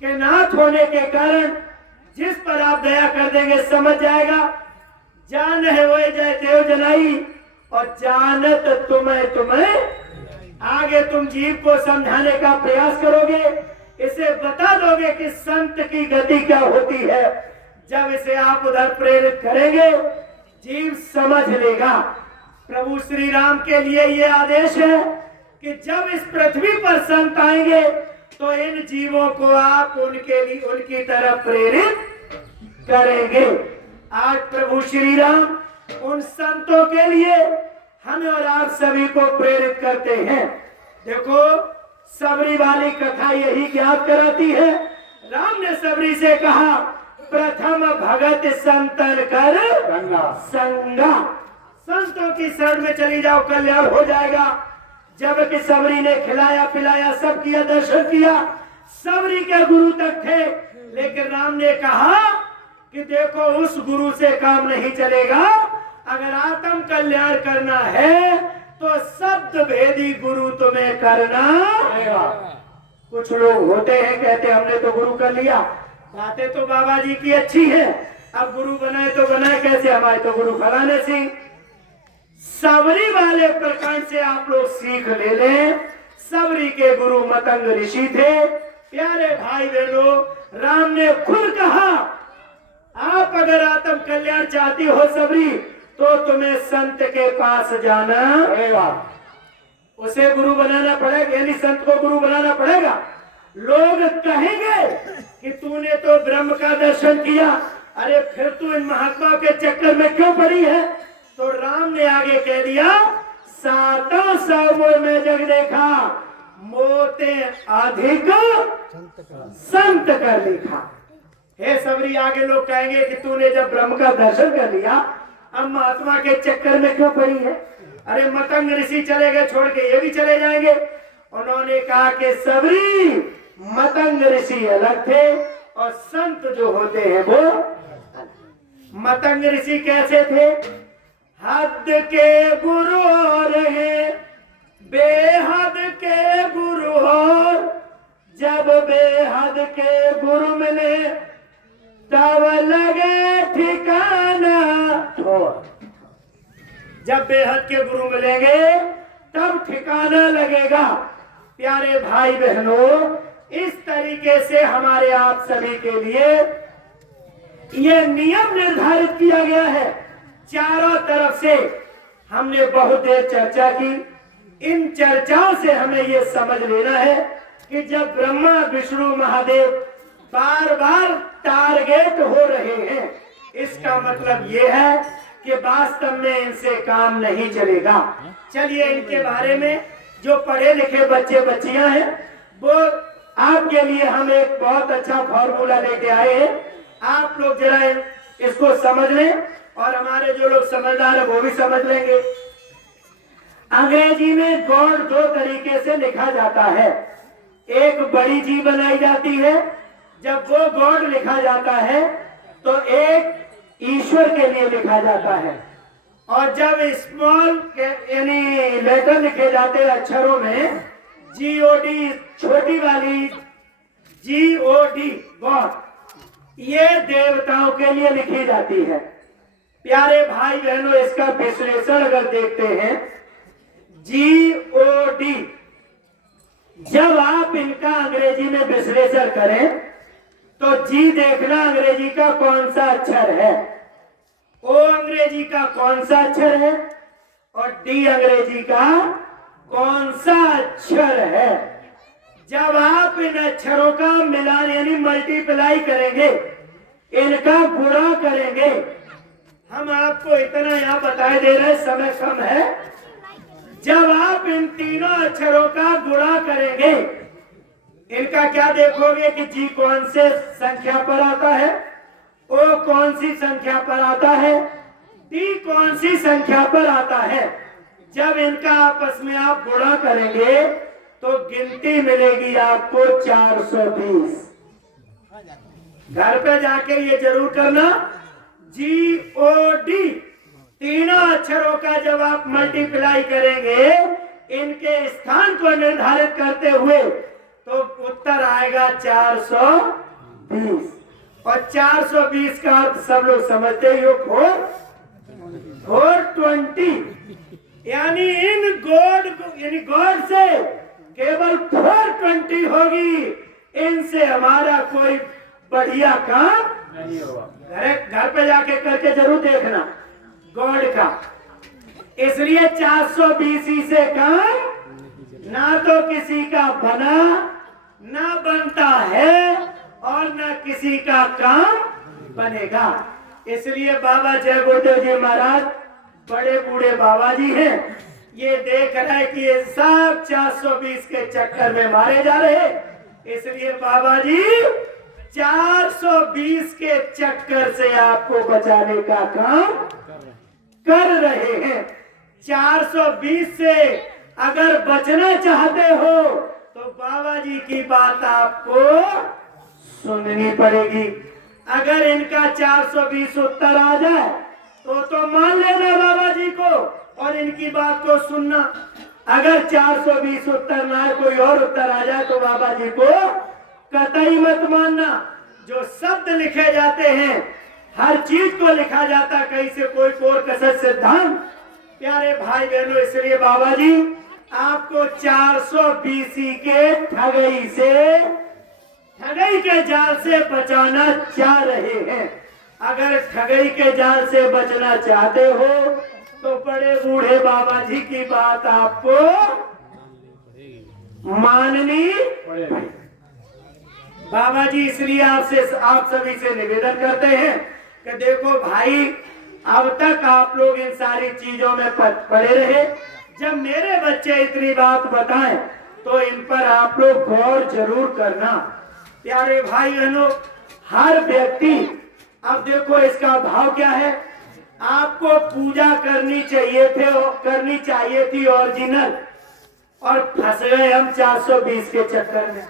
के नाथ होने के कारण जिस पर आप दया कर देंगे समझ जाएगा। जान है वो जय देव जनाई, और जानत तुम्हें आगे तुम जीव को समझाने का प्रयास करोगे, इसे बता दोगे कि संत की गति क्या होती है। जब इसे आप उधर प्रेरित करेंगे, जीव समझ लेगा। प्रभु श्री राम के लिए ये आदेश है कि जब इस पृथ्वी पर संत आएंगे तो इन जीवों को आप उनके लिए उनकी तरफ प्रेरित करेंगे। आज प्रभु श्री राम उन संतों के लिए हमें और आप सभी को प्रेरित करते हैं। देखो, सबरी वाली कथा यही ज्ञात कराती है। राम ने सबरी से कहा, प्रथम भगत संतन कर संगा, संतों की शरण में चली जाओ, कल्याण हो जाएगा। जबकि सबरी ने खिलाया पिलाया सब किया, दर्शन किया, सबरी के गुरु तक थे, लेकिन राम ने कहा कि देखो उस गुरु से काम नहीं चलेगा। अगर आत्म कल्याण करना है तो शब्द भेदी गुरु तुम्हें करना पड़ेगा। कुछ लोग होते हैं कहते हमने तो गुरु कर लिया, बातें तो बाबा जी की अच्छी है, अब गुरु बनाए तो बनाए कैसे, हमारे तो गुरु फलाने सिंह। सबरी वाले प्रकरण से आप लोग सीख ले लें। सबरी के गुरु मतंग ऋषि थे। प्यारे भाई बहनों, राम ने खुद कहा, आप अगर आत्म कल्याण चाहती हो सबरी, तो तुम्हें संत के पास जाना पड़ेगा। उसे गुरु बनाना पड़ेगा, यानी संत को गुरु बनाना पड़ेगा। लोग कहेंगे कि तूने तो ब्रह्म का दर्शन किया, अरे फिर तू इन महात्माओं के चक्कर में क्यों पड़ी है? तो राम ने आगे कह दिया, सातों सौ में जग देखा, मोते अधिक संत कर लिखा। हे सबरी, आगे लोग कहेंगे कि तूने जब ब्रह्म का दर्शन कर लिया, अब महात्मा के चक्कर में क्यों पड़ी है? अरे मतंग ऋषि चले गए छोड़ के, ये भी चले जाएंगे। उन्होंने कहा कि सबरी, मतंग ऋषि अलग थे और संत जो होते हैं वो मतंग ऋषि कैसे थे? हद के गुरु और है, बेहद के गुरु और, जब बेहद के गुरु मिले तब लगे ठिकाना छोड़। जब बेहद के गुरु मिलेंगे तब ठिकाना लगेगा। प्यारे भाई बहनों, इस तरीके से हमारे आप सभी के लिए यह नियम निर्धारित किया गया है। चारों तरफ से हमने बहुत देर चर्चा की। इन चर्चाओं से हमें यह समझ लेना है कि जब ब्रह्मा विष्णु महादेव बार बार टारगेट हो रहे हैं, इसका मतलब यह है कि वास्तव में इनसे काम नहीं चलेगा। चलिए, इनके बारे में जो पढ़े लिखे बच्चे बच्चियां हैं, वो आपके लिए हम एक बहुत अच्छा फॉर्मूला लेके आए हैं। आप लोग जरा इसको समझ लें और हमारे जो लोग समझदार है वो भी समझ लेंगे। अंग्रेजी में गॉड दो तरीके से लिखा जाता है। एक बड़ी जी बनाई जाती है, जब वो गॉड लिखा जाता है तो एक ईश्वर के लिए लिखा जाता है, और जब स्मॉल यानी लेटर लिखे जाते हैं अक्षरों में, GOD छोटी वाली GOD गॉड, ये देवताओं के लिए लिखी जाती है। प्यारे भाई बहनों, इसका विश्लेषण अगर देखते हैं, GOD, जब आप इनका अंग्रेजी में विश्लेषण करें तो जी देखना अंग्रेजी का कौन सा अक्षर है, ओ अंग्रेजी का कौन सा अक्षर है, और डी अंग्रेजी का कौन सा अक्षर है। जब आप इन अक्षरों का मिलान यानी मल्टीप्लाई करेंगे, इनका गुणा करेंगे, हम आपको इतना यहाँ बताए दे रहे, समय कम है। जब आप इन तीनों अक्षरों का गुणा करेंगे, इनका क्या देखोगे कि जी कौन से संख्या पर आता है, ओ कौन सी संख्या पर आता है, डी कौन सी संख्या पर आता है। जब इनका आपस में आप गुणा करेंगे तो गिनती मिलेगी आपको 420। घर पे जाके ये जरूर करना। GOD तीनों अक्षरों का जब आप मल्टीप्लाई करेंगे, इनके स्थान को निर्धारित करते हुए, तो उत्तर आएगा 420। और 420 का अर्थ सब लोग समझते ही हो, 420, यानी इन गॉड से केवल 420 होगी। इनसे हमारा कोई बढ़िया काम नहीं होगा। घर पे जाके करके जरूर देखना गॉड का। इसलिए 420 से काम ना तो किसी का बना, ना बनता है, और ना किसी का काम बनेगा। इसलिए बाबा जय गुरुदेव जी महाराज बड़े बूढ़े बाबा जी हैं, ये देख रहे हैं कि ये सब 420 के चक्कर में मारे जा रहे हैं। इसलिए बाबा जी 420 के चक्कर से आपको बचाने का काम कर रहे हैं। 420 से अगर बचना चाहते हो तो बाबा जी की बात आपको सुननी पड़ेगी। अगर इनका 420 उत्तर आ जाए तो मान लेना बाबा जी को और इनकी बात को सुनना। अगर 420 उत्तर ना आए, कोई और उत्तर आ जाए, तो बाबा जी को कतई मत मानना। जो शब्द लिखे जाते हैं, हर चीज को लिखा जाता, कहीं से कोई कोर कसर सिद्धांत। प्यारे भाई बहनों, इसलिए बाबा जी आपको 400 BC के ठगई के जाल से बचाना चाह रहे हैं। अगर ठगई के जाल से बचना चाहते हो तो बड़े बूढ़े बाबा जी की बात आपको माननी पड़ेगी। बाबा जी इसलिए आप सभी से निवेदन करते हैं कि देखो भाई, अब तक आप लोग इन सारी चीजों में पड़े रहे। जब मेरे बच्चे इतनी बात बताएं तो इन पर आप लोग गौर जरूर करना। प्यारे भाई बहनों, हर व्यक्ति, अब देखो इसका भाव क्या है। आपको पूजा करनी चाहिए थी ओरिजिनल, और फंस गए हम 420 के चक्कर में।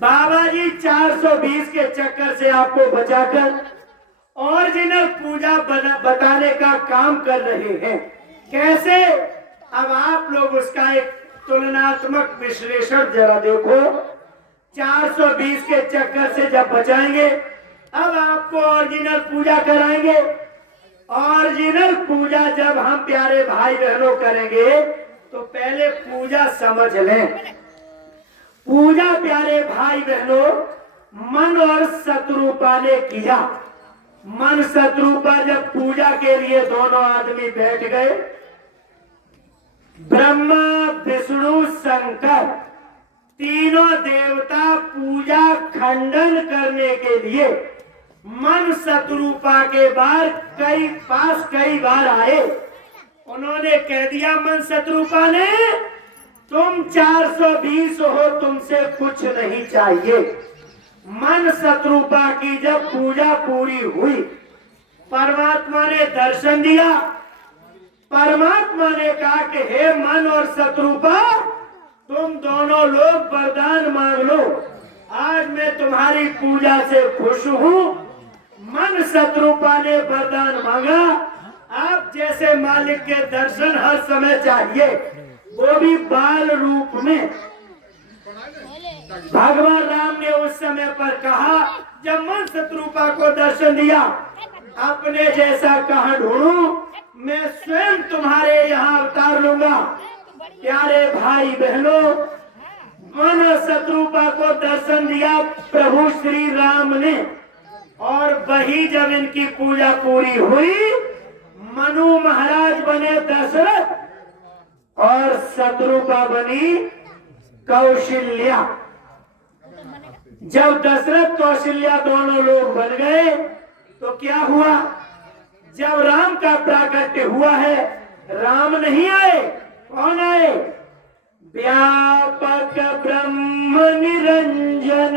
बाबा जी 420 के चक्कर से आपको बचाकर ओरिजिनल पूजा बताने का काम कर रहे हैं। कैसे? अब आप लोग उसका एक तुलनात्मक विश्लेषण जरा देखो। 420 के चक्कर से जब बचाएंगे, अब आपको ओरिजिनल पूजा कराएंगे। ओरिजिनल पूजा जब हम प्यारे भाई बहनों करेंगे तो पहले पूजा समझ लें। पूजा प्यारे भाई बहनों मन और शत्रुपा ने किया। मन शत्रुपा जब पूजा के लिए दोनों आदमी बैठ गए, ब्रह्मा विष्णु शंकर तीनों देवता पूजा खंडन करने के लिए मन शत्रुपा के पास कई बार आए। उन्होंने कह दिया मन शत्रुपा ने, तुम 420 हो, तुमसे कुछ नहीं चाहिए। मन शत्रुपा की जब पूजा पूरी हुई, परमात्मा ने दर्शन दिया। परमात्मा ने कहा कि हे मन और शत्रुपा, तुम दोनों लोग वरदान मांग लो। आज मैं तुम्हारी पूजा से खुश हूँ। मन शत्रुपा ने वरदान मांगा, आप जैसे मालिक के दर्शन हर समय चाहिए, वो भी बाल रूप में। भगवान राम ने उस समय पर कहा, जब मन शत्रुपा को दर्शन दिया, अपने जैसा कहां ढूंढूं, मैं स्वयं तुम्हारे यहाँ अवतार लूंगा। प्यारे भाई बहनों, मन शत्रुपा को दर्शन दिया प्रभु श्री राम ने, और वही जब इनकी पूजा पूरी हुई, मनु महाराज बने दशरथ और शत्रुपा बनी कौशल्या। जब दशरथ कौशल्या दोनों लोग बन गए तो क्या हुआ? जब राम का प्राकट्य हुआ है, राम नहीं आए, कौन आए? व्यापक ब्रह्म निरंजन,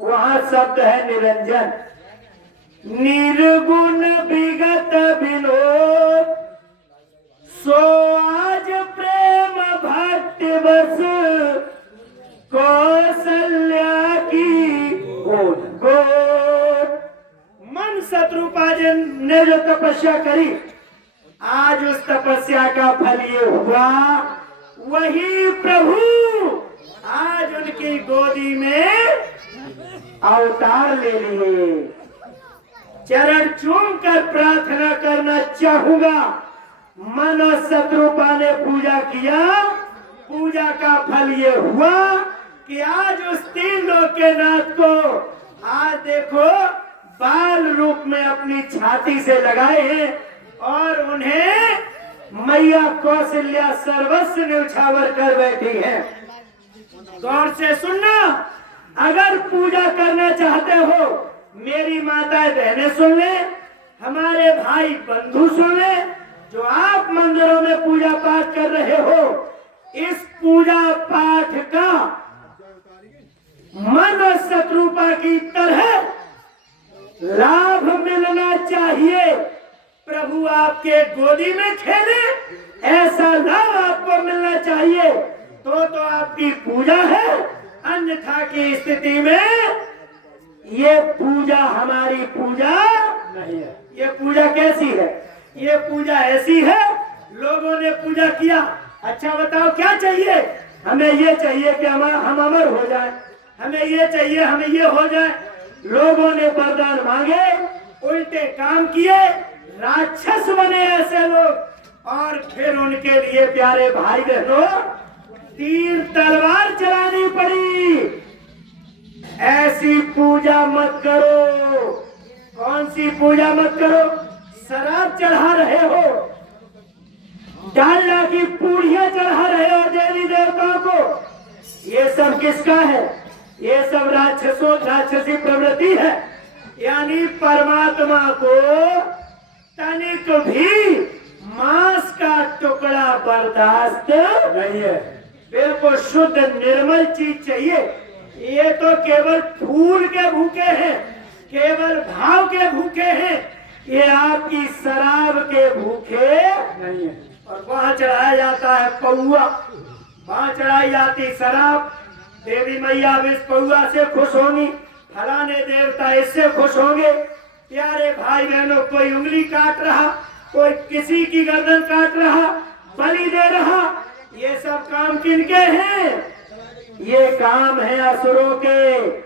वहां शब्द है निरंजन। निर्गुण विगत विनोद, सो आज प्रेम भक्ति बस कौशल्या की गोद। मन शत्रुपा ने जो तपस्या करी, आज उस तपस्या का फल ये हुआ, वही प्रभु आज उनकी गोदी में अवतार ले लिए। चरण चूम कर प्रार्थना करना चाहूंगा। मन और शत्रुपा ने पूजा किया, पूजा का फल ये हुआ कि आज उस तीन लोक के नाथ को आज देखो बाल रूप में अपनी छाती से लगाए हैं, और उन्हें मैया कौशल्या सर्वस्व न्यौछावर कर बैठी है। गौर से सुनना, अगर पूजा करना चाहते हो, मेरी माताएं बहनें सुन ले, हमारे भाई बंधु सुन ले, जो आप मंदिरों में पूजा पाठ कर रहे हो, इस पूजा पाठ का मन और शत्रुपा की तरह लाभ मिलना चाहिए। प्रभु आपके गोदी में खेले, ऐसा लाभ आपको मिलना चाहिए तो आपकी पूजा है। अन्यथा की स्थिति में ये पूजा हमारी पूजा नहीं है। ये पूजा कैसी है? ये पूजा ऐसी है, लोगों ने पूजा किया, अच्छा बताओ क्या चाहिए? हमें ये चाहिए कि हम अमर हो जाए, हमें ये चाहिए, हमें ये हो जाए। लोगों ने वरदान मांगे, उल्टे काम किए, राक्षस बने ऐसे लोग। और फिर उनके लिए प्यारे भाई बहनों तीर तलवार चलानी पड़ी। ऐसी पूजा मत करो। कौन सी पूजा मत करो? शराब चढ़ा रहे हो, डालना की पूड़ियां चढ़ा रहे हो देवी देवताओं को। ये सब किसका है? ये सब राक्षसी प्रवृत्ति है। यानी परमात्मा को तनिक भी मांस का टुकड़ा बर्दाश्त नहीं है। बिल्कुल शुद्ध निर्मल चीज चाहिए। ये तो केवल फूल के भूखे हैं, केवल भाव के भूखे हैं। ये आपकी शराब के भूखे नहीं है। और वहां चढ़ाया जाता है पौआ, वहां चढ़ाई जाती शराब। देवी मैया इस पौआ से खुश होंगी, फलाने देवता इससे खुश होंगे। प्यारे भाई बहनों, कोई उंगली काट रहा, कोई किसी की गर्दन काट रहा, बलि दे रहा। ये सब काम किनके हैं? ये काम है असुरों के।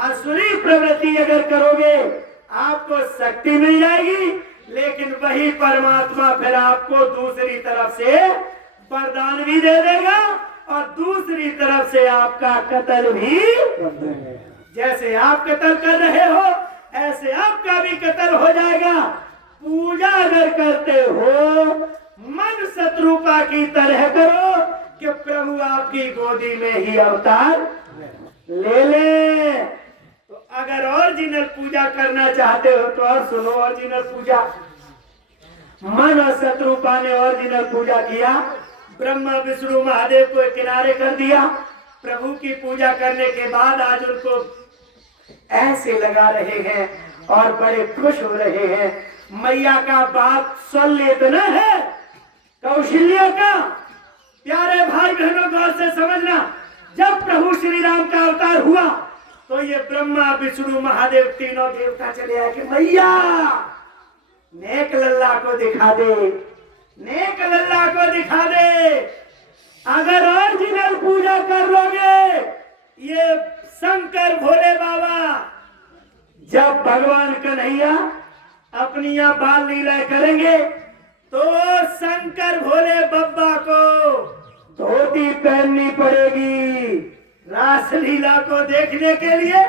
असुरी प्रवृत्ति अगर करोगे आपको शक्ति मिल जाएगी, लेकिन वही परमात्मा फिर आपको दूसरी तरफ से वरदान भी दे देगा और दूसरी तरफ से आपका कत्ल भी। जैसे आप कत्ल कर रहे हो ऐसे आपका भी कत्ल हो जाएगा। पूजा अगर करते हो मन शत्रुपा की तरह करो कि प्रभु आपकी गोदी में ही अवतार ले ले। तो अगर ओरिजिनल पूजा करना चाहते हो तो और सुनो ओरिजिनल पूजा। मन और शत्रुपा ने ओरिजिनल पूजा किया, ब्रह्मा विष्णु महादेव को किनारे कर दिया। प्रभु की पूजा करने के बाद आज उनको ऐसे लगा रहे हैं और बड़े खुश हो रहे हैं। मैया का बाप शल्य इतना है कौशल्या का। प्यारे भाई बहनों गौर से समझना, जब प्रभु श्री राम का अवतार हुआ तो ये ब्रह्मा विष्णु महादेव तीनों देवता चले आए कि मैया नेक लल्ला को दिखा दे, नेक लल्ला को दिखा दे। अगर ओरिजिनल पूजा कर लोगे ये शंकर भोले बाबा, जब भगवान कन्हैया अपनी यहाँ बाल लीला करेंगे तो शंकर भोले बब्बा को धोती पहननी पड़ेगी। रासलीला को देखने के लिए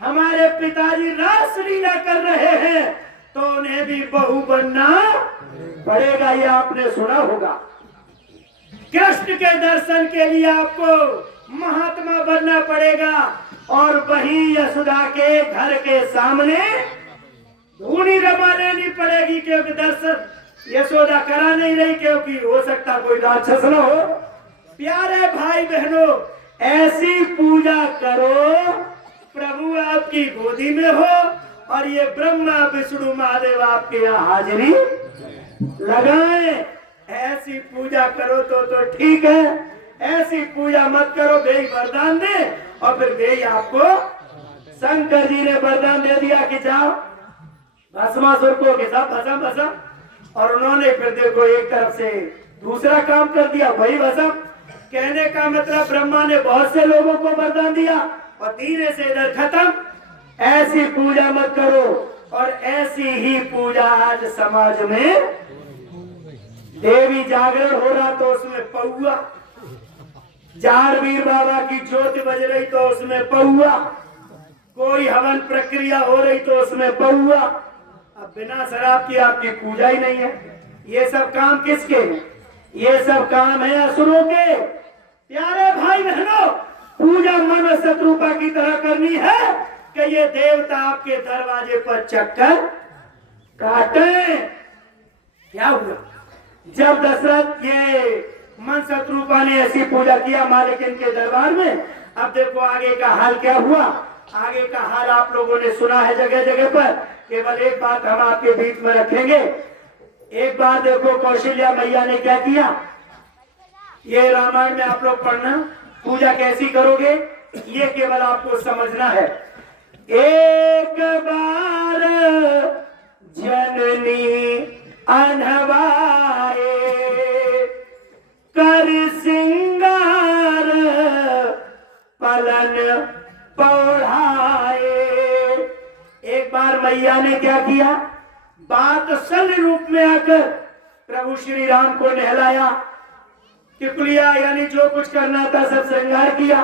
हमारे पिताजी रासलीला कर रहे हैं तो उन्हें भी बहू बनना पड़ेगा। ये आपने सुना होगा। कृष्ण के दर्शन के लिए आपको महात्मा बनना पड़ेगा और वही यशोदा के घर के सामने धूनी रमा लेनी पड़ेगी, क्योंकि दर्शन यशोदा करा नहीं रही, क्योंकि हो सकता कोई राक्षस न हो। प्यारे भाई बहनों, ऐसी पूजा करो प्रभु आपकी गोदी में हो और ये ब्रह्मा विष्णु महादेव आपके यहाँ हाजिरी लगाए। ऐसी पूजा करो तो ठीक है, ऐसी पूजा मत करो। वे वरदान दे और फिर वे आपको, शंकर जी ने वरदान दे दिया कि जाओ भस्मासुर को के साथ भस्म भस्म, और उन्होंने फिर देखो एक तरफ से दूसरा काम कर दिया, वही भस्म। कहने का मतलब ब्रह्मा ने बहुत से लोगों को वरदान दिया और धीरे से इधर खत्म। ऐसी पूजा मत करो। और ऐसी ही पूजा आज समाज में देवी जागरण हो रहा तो उसमें पौआ, जारवीर बाबा की ज्योति बज रही तो उसमें पौआ, कोई हवन प्रक्रिया हो रही तो उसमें पौआ। अब बिना शराब की आपकी पूजा ही नहीं है। ये सब काम किसके हैं? ये सब काम है असुरों के। प्यारे भाई बहनों, पूजा मन शत्रुपा की तरह करनी है कि ये देवता आपके दरवाजे पर चक्कर काटे। क्या हुआ? जब दशरथ ये मन शत्रुपा ने ऐसी पूजा किया मालिकिन के दरबार में, अब देखो आगे का हाल क्या हुआ। आगे का हाल आप लोगों ने सुना है जगह जगह पर। केवल एक बात हम आपके बीच में रखेंगे। एक बार देखो कौशल्या मैया ने क्या किया, ये रामायण में आप लोग पढ़ना। पूजा कैसी करोगे ये केवल आपको समझना है। एक बार जननी अनवाए कर सिंगार पलन पौढ़ाए। एक बार मैया ने क्या किया, बात सल रूप में आकर प्रभु श्री राम को नहलाया, टिकुलिया यानी जो कुछ करना था सब श्रृंगार किया,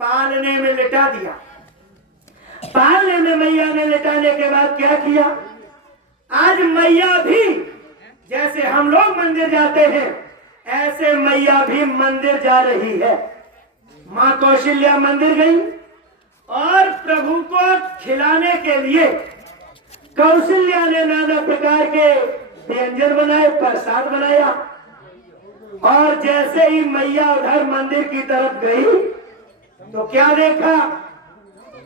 पालने में लिटा दिया। पालने में मैया ने लिटाने के बाद क्या किया, आज मैया भी जैसे हम लोग मंदिर जाते हैं ऐसे मैया भी मंदिर जा रही है। माँ कौशल्या मंदिर गई और प्रभु को खिलाने के लिए कौशल्या ने नाना प्रकार के व्यंजन बनाए, प्रसाद बनाया। और जैसे ही मैया उधर मंदिर की तरफ गई तो क्या देखा,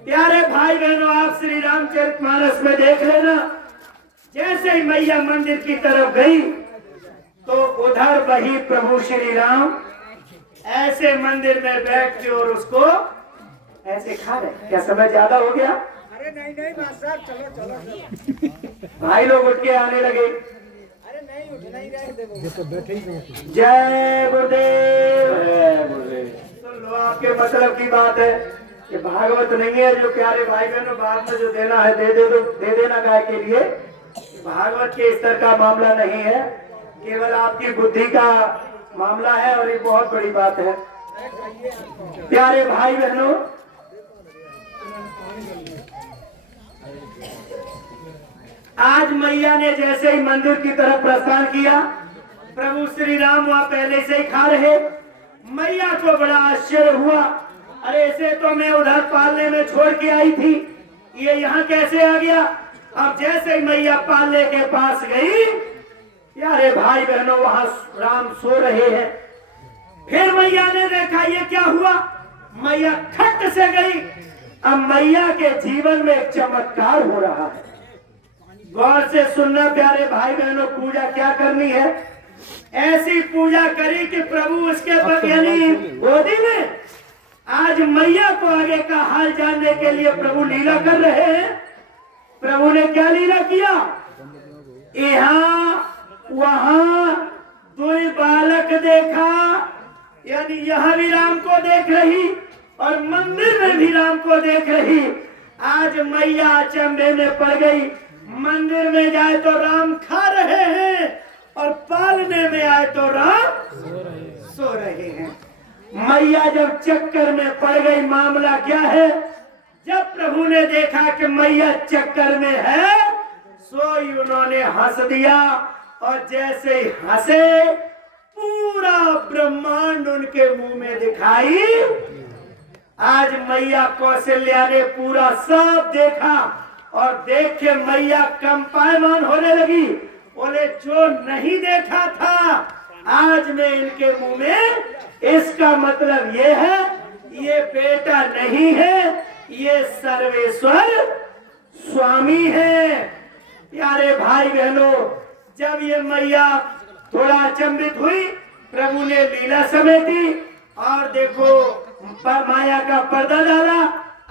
प्यारे भाई बहनों, आप श्री रामचरितमानस में देख लेना, जैसे ही मैया मंदिर की तरफ गई तो उधर वही प्रभु श्री राम ऐसे मंदिर में बैठ के और उसको ऐसे खा रहे। क्या समय ज्यादा हो गया? अरे नहीं मास्टर, चलो चलो। भाई लोग उठ के आने लगे। अरे नहीं उठ नहीं रहे, देखो बैठे ही नहीं। जय गुरुदेव। जय गुरुदेव। सुन लो, आपके मतलब की बात है कि भागवत नहीं है जो प्यारे भाई बहनों, बाद में जो देना है दे देना गाय के लिए। भागवत के स्तर का मामला नहीं है, केवल आपकी बुद्धि का मामला है और ये बहुत बड़ी बात है। प्यारे भाई बहनों, आज मैया ने जैसे ही मंदिर की तरफ प्रस्थान किया, प्रभु श्री राम वहां पहले से ही खा रहे। मैया को बड़ा आश्चर्य हुआ, अरे इसे तो मैं उधर पालने में छोड़ के आई थी, ये यहाँ कैसे आ गया? अब जैसे ही मैया पालने के पास गई, प्यारे भाई बहनों, वहां राम सो रहे हैं। फिर मैया ने देखा ये क्या हुआ, मैया खट से गई। अब मैया के जीवन में एक चमत्कार हो रहा है। गौर से सुनना प्यारे भाई बहनों, पूजा क्या करनी है, ऐसी पूजा करी कि प्रभु उसके यानी गोदी में। आज मैया को आगे का हाल जानने के लिए प्रभु लीला कर रहे हैं। प्रभु ने क्या लीला किया, यहाँ वहां दो बालक देखा, यानी यहाँ भी राम को देख रही और मंदिर में भी राम को देख रही। आज मैया अचंभे में पड़ गई, मंदिर में जाए तो राम खा रहे हैं और पालने में आए तो राम सो रहे हैं। मैया जब चक्कर में पड़ गई, मामला क्या है, जब प्रभु ने देखा कि मैया चक्कर में है, सोई उन्होंने हंस दिया और जैसे ही हंसे पूरा ब्रह्मांड उनके मुंह में दिखाई। आज मैया कौशल्या ने पूरा सब देखा और देख के मैया कंपायमान होने लगी। बोले जो नहीं देखा था आज मैं इनके मुंह में, इसका मतलब ये है ये बेटा नहीं है, ये सर्वेश्वर स्वामी है। प्यारे भाई बहनों, जब ये मैया थोड़ा अचंभित हुई, प्रभु ने लीला समेटी और देखो माया का पर्दा डाला,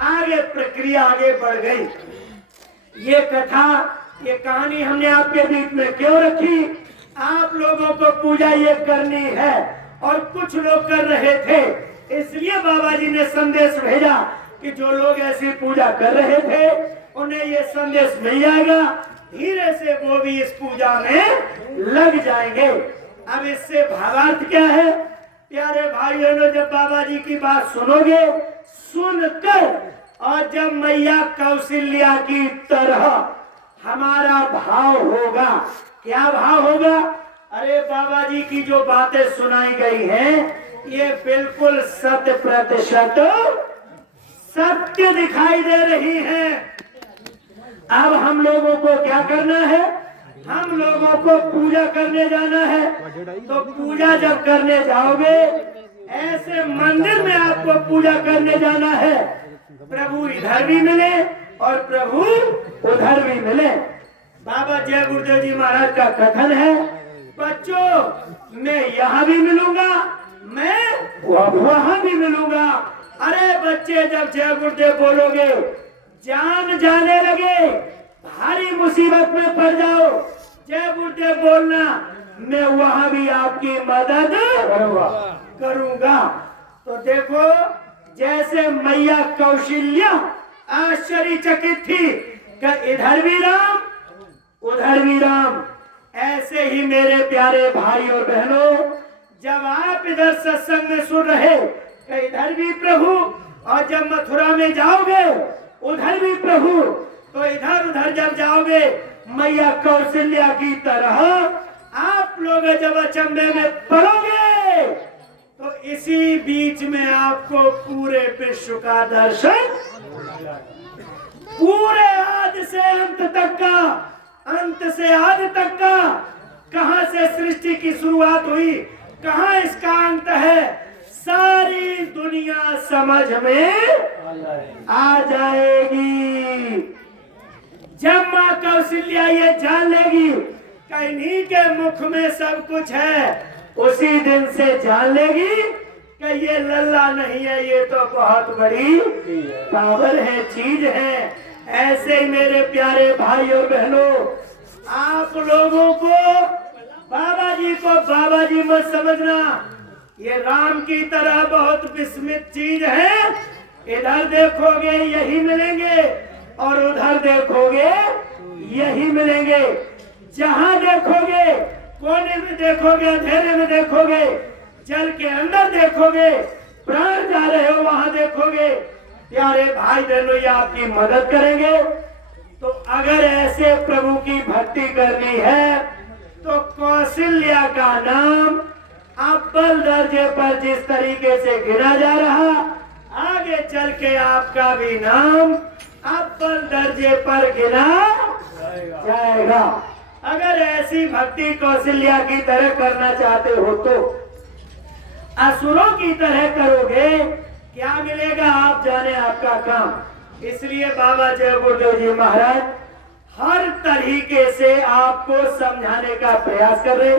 आगे प्रक्रिया आगे बढ़ गई। ये कथा, ये कहानी हमने आपके बीच में क्यों रखी, आप लोगों को पूजा ये करनी है और कुछ लोग कर रहे थे, इसलिए बाबा जी ने संदेश भेजा कि जो लोग ऐसी पूजा कर रहे थे उन्हें ये संदेश मिल जाएगा, धीरे से वो भी इस पूजा में लग जाएंगे। अब इससे भावार्थ क्या है, प्यारे भाई बहनों, जब बाबा जी की बात सुनोगे, सुनकर और जब मैया कौशल्या की तरह हमारा भाव होगा, क्या भाव होगा, अरे बाबा जी की जो बातें सुनाई गई हैं ये बिल्कुल 100% सत्य दिखाई दे रही है। अब हम लोगों को क्या करना है, हम लोगों को पूजा करने जाना है। तो पूजा जब करने जाओगे, ऐसे मंदिर में आपको पूजा करने जाना है, प्रभु इधर भी मिले और प्रभु उधर भी मिले। बाबा जय गुरुदेव जी महाराज का कथन है, बच्चों मैं यहाँ भी मिलूंगा, मैं वहां भी मिलूंगा। अरे बच्चे जब जय गुरुदेव बोलोगे, जान जाने लगे, भारी मुसीबत में पड़ जाओ, जय गुरुदेव बोलना, मैं वहां भी आपकी मदद करूंगा। तो देखो, जैसे मैया कौशल्या आश्चर्यचकित थी कि इधर भी राम उधर भी राम, ऐसे ही मेरे प्यारे भाई और बहनों, जब आप इधर सत्संग में सुन रहे कि इधर भी प्रभु, और जब मथुरा में जाओगे उधर भी प्रभु, तो इधर उधर जब जाओगे मैया कौशल्या की तरह आप लोग जब अचंभे में पड़ोगे, तो इसी बीच में आपको पूरे विश्व का दर्शन, पूरे आदि से अंत तक का, अंत से आदि तक का, कहां से सृष्टि की शुरुआत हुई, कहां इसका अंत है, सारी दुनिया समझ में आ जाएगी। जब मां कौशल्या ये जान लेगी कि इन्हीं के मुख में सब कुछ है, उसी दिन से जान लेगी कि ये लल्ला नहीं है, ये तो बहुत बड़ी पावर है, चीज है। ऐसे ही मेरे प्यारे भाइयों बहनों, आप लोगों को बाबा जी को बाबा जी मत समझना, ये राम की तरह बहुत विस्मित चीज है। इधर देखोगे यही मिलेंगे और उधर देखोगे यही मिलेंगे। जहां देखोगे, कोने में देखोगे, अंधेरे में देखोगे, जल के अंदर देखोगे, प्राण जा रहे हो वहां देखोगे। प्यारे भाई बहनों, ये आपकी मदद करेंगे। तो अगर ऐसे प्रभु की भक्ति करनी है तो कौशल्या का नाम अव्वल दर्जे पर जिस तरीके से गिना जा रहा, आगे चल के आपका भी नाम अव्वल दर्जे पर गिना जाएगा। अगर ऐसी भक्ति कौशल्या की तरह करना चाहते हो तो असुरों की तरह करोगे, क्या मिलेगा आप जाने, आपका काम। इसलिए बाबा जय गुरुदेव जी महाराज हर तरीके से आपको समझाने का प्रयास कर रहे।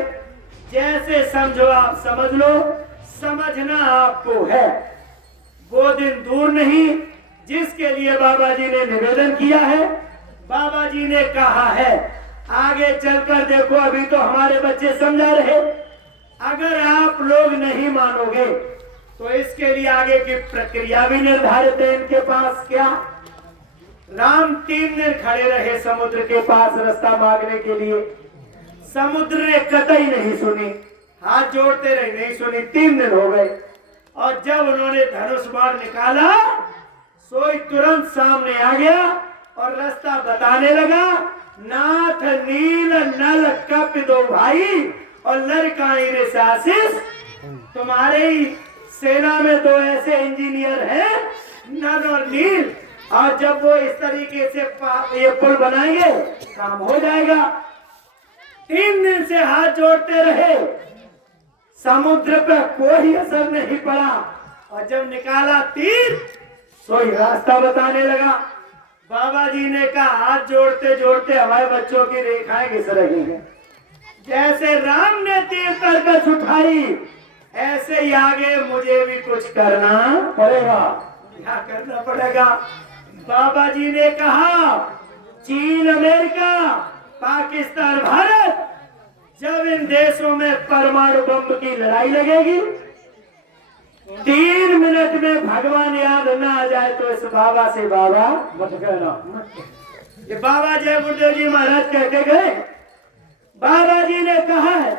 जैसे समझो आप समझ लो, समझना आपको है। वो दिन दूर नहीं जिसके लिए बाबा जी ने निवेदन किया है। बाबा जी ने कहा है आगे चलकर देखो, अभी तो हमारे बच्चे समझा रहे, अगर आप लोग नहीं मानोगे तो इसके लिए आगे की प्रक्रिया भी निर्धारित है इनके पास। क्या राम 3 दिन खड़े रहे समुद्र के पास रास्ता मांगने के लिए, समुद्र ने कतई नहीं सुनी, हाथ जोड़ते रहे, नहीं सुनी। 3 दिन हो गए और जब उन्होंने धनुष बाण निकाला, सोई तुरंत सामने आ गया और रास्ता बताने लगा। नाथ नील नल कप दो भाई और लड़काई रे आशीष, तुम्हारे ही सेना में 2 ऐसे इंजीनियर हैं, नल और नील, और जब वो इस तरीके से ये पुल बनाएंगे काम हो जाएगा। 3 दिन से हाथ जोड़ते रहे, समुद्र पर कोई असर नहीं पड़ा, और जब निकाला तीर सोई रास्ता बताने लगा। बाबा जी ने कहा हाथ जोड़ते जोड़ते हमारे बच्चों की रेखाएं घिस रही हैं। जैसे राम ने तीर तरकस उठाई, ऐसे ही आगे मुझे भी कुछ करना पड़ेगा। क्या करना पड़ेगा? बाबा जी ने कहा चीन, अमेरिका, पाकिस्तान, भारत, जब इन देशों में परमाणु बम की लड़ाई लगेगी, 3 मिनट में भगवान याद ना आ जाए तो इस बाबा से बाबा मत कहना। ये बाबा जय गुरुदेव जी महाराज कह के गए। बाबा जी ने कहा है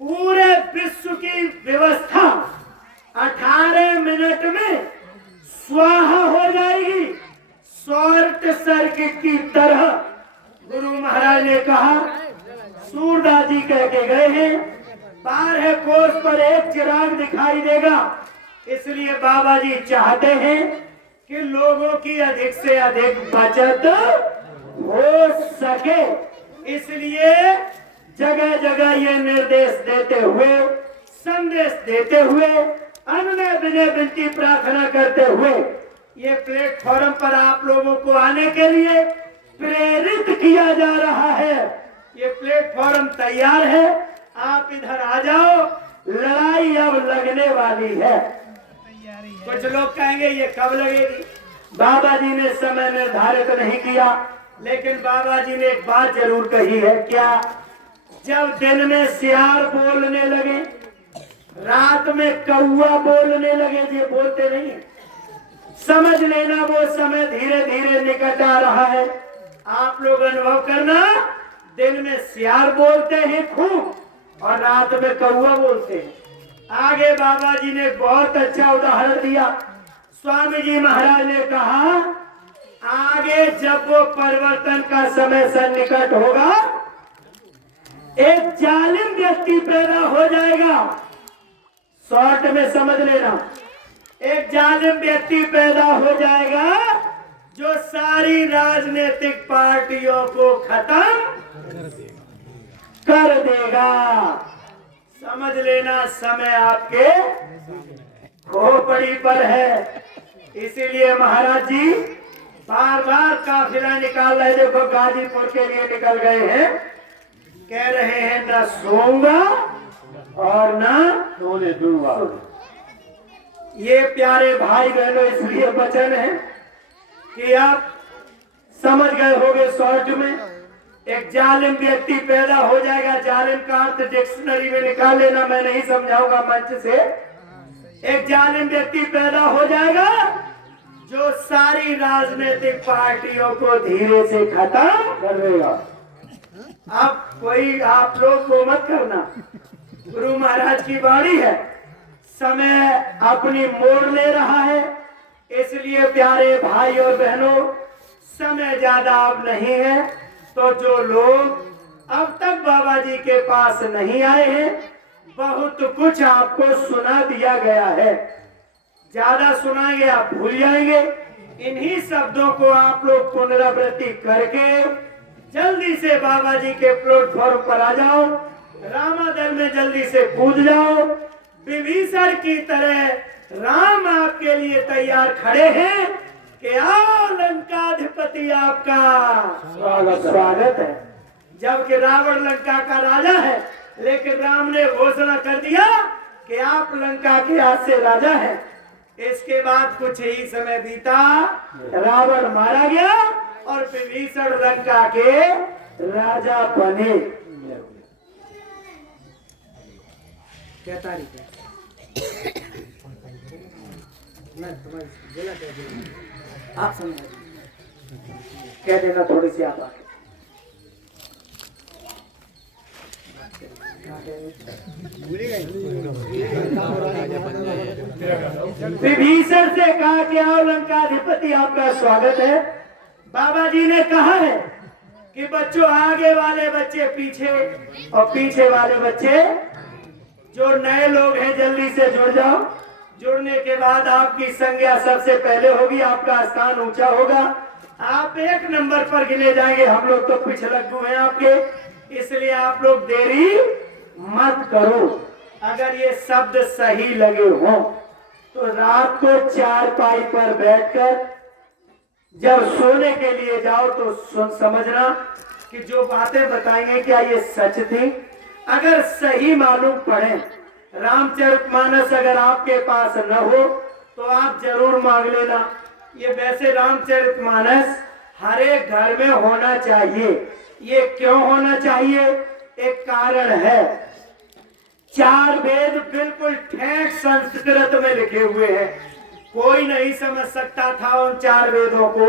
पूरे विश्व की व्यवस्था 18 मिनट में स्वाहा हो जाएगी, शॉर्ट सर्किट की तरह। गुरु महाराज ने कहा, सूरदास जी कह के गए हैं 12 कोस पर एक चिराग दिखाई देगा। इसलिए बाबा जी चाहते हैं कि लोगों की अधिक से अधिक बचत हो सके। इसलिए जगह जगह ये निर्देश देते हुए, संदेश देते हुए, अन्य विनय विनती प्रार्थना करते हुए ये प्लेटफॉर्म पर आप लोगों को आने के लिए प्रेरित किया जा रहा है। ये प्लेटफॉर्म तैयार है, आप इधर आ जाओ, लड़ाई अब लगने वाली है। कुछ लोग कहेंगे ये कब लगेगी? बाबा जी ने समय निर्धारित नहीं किया, लेकिन बाबा जी ने एक बात जरूर कही है। क्या? जब दिन में सियार बोलने लगे, रात में कौआ बोलने लगे, ये बोलते नहीं, समझ लेना वो समय धीरे धीरे निकट आ रहा है। आप लोग अनुभव करना, दिन में सियार बोलते हैं खूब और रात में कौआ बोलते हैं। आगे बाबा जी ने बहुत अच्छा उदाहरण दिया। स्वामी जी महाराज ने कहा आगे जब वो परिवर्तन का समय सन्निकट होगा, एक जालिम व्यक्ति पैदा हो जाएगा। शॉर्ट में समझ लेना, एक जालिम व्यक्ति पैदा हो जाएगा जो सारी राजनीतिक पार्टियों को खत्म कर देगा। समझ लेना समय आपके खोपड़ी पर है। इसीलिए महाराज जी बार बार काफिला निकाल रहे। देखो गाजीपुर के लिए निकल गए हैं, कह रहे हैं न सोऊंगा और न सोने दूंगा। ये प्यारे भाई बहनों इसलिए वचन है कि आप समझ गए होंगे। शॉर्ट में एक जालिम व्यक्ति पैदा हो जाएगा। जालिम का अर्थ डिक्शनरी में निकाल लेना, मैं नहीं समझाऊंगा मंच से। एक जालिम व्यक्ति पैदा हो जाएगा जो सारी राजनीतिक पार्टियों को धीरे से खत्म कर देगा। अब कोई आप लोग को मत करना, गुरु महाराज की वाणी है। समय अपनी मोड़ ले रहा है, इसलिए प्यारे भाई और बहनों समय ज्यादा अब नहीं है। तो जो लोग अब तक बाबा जी के पास नहीं आए हैं, बहुत कुछ आपको सुना दिया गया है। ज्यादा सुनाएंगे आप भूल जाएंगे। इन्हीं शब्दों को आप लोग पुनरावृत्ति करके जल्दी से बाबा जी के प्लेटफॉर्म पर आ जाओ, रामादल में जल्दी से कूद जाओ। विभीषण की तरह राम आपके लिए तैयार खड़े हैं कि आओ लंकाधिपति आपका स्वागत है। जबकि रावण लंका का राजा है, लेकिन राम ने घोषणा कर दिया कि आप लंका के हाथ से राजा हैं। इसके बाद कुछ ही समय बीता, रावण मारा गया और विभीषण लंका के राजा बने। क्या तारीख है? आप समझ कह देना थोड़ी सी आप आगे। विभीषण से कहा कि आओ लंकाधिपति आपका स्वागत है। बाबा जी ने कहा है कि बच्चों आगे वाले बच्चे पीछे और पीछे वाले बच्चे जो नए लोग हैं जल्दी से जुड़ जाओ। जुड़ने के बाद आपकी संज्ञा सबसे पहले होगी, आपका स्थान ऊंचा होगा, आप 1 नंबर पर गिने जाएंगे। हम लोग तो पिछलग्गू हैं आपके, इसलिए आप लोग देरी मत करो। अगर ये शब्द सही लगे हो तो रात को चारपाई पर बैठकर जब सोने के लिए जाओ तो समझना कि जो बातें बताएंगे क्या ये सच थी। अगर सही मालूम पड़े, रामचरितमानस अगर आपके पास न हो तो आप जरूर मांग लेना। ये वैसे रामचरितमानस हर एक घर में होना चाहिए। ये क्यों होना चाहिए? एक कारण है। 4 वेद बिल्कुल ठेठ संस्कृत में लिखे हुए हैं, कोई नहीं समझ सकता था उन 4 वेदों को,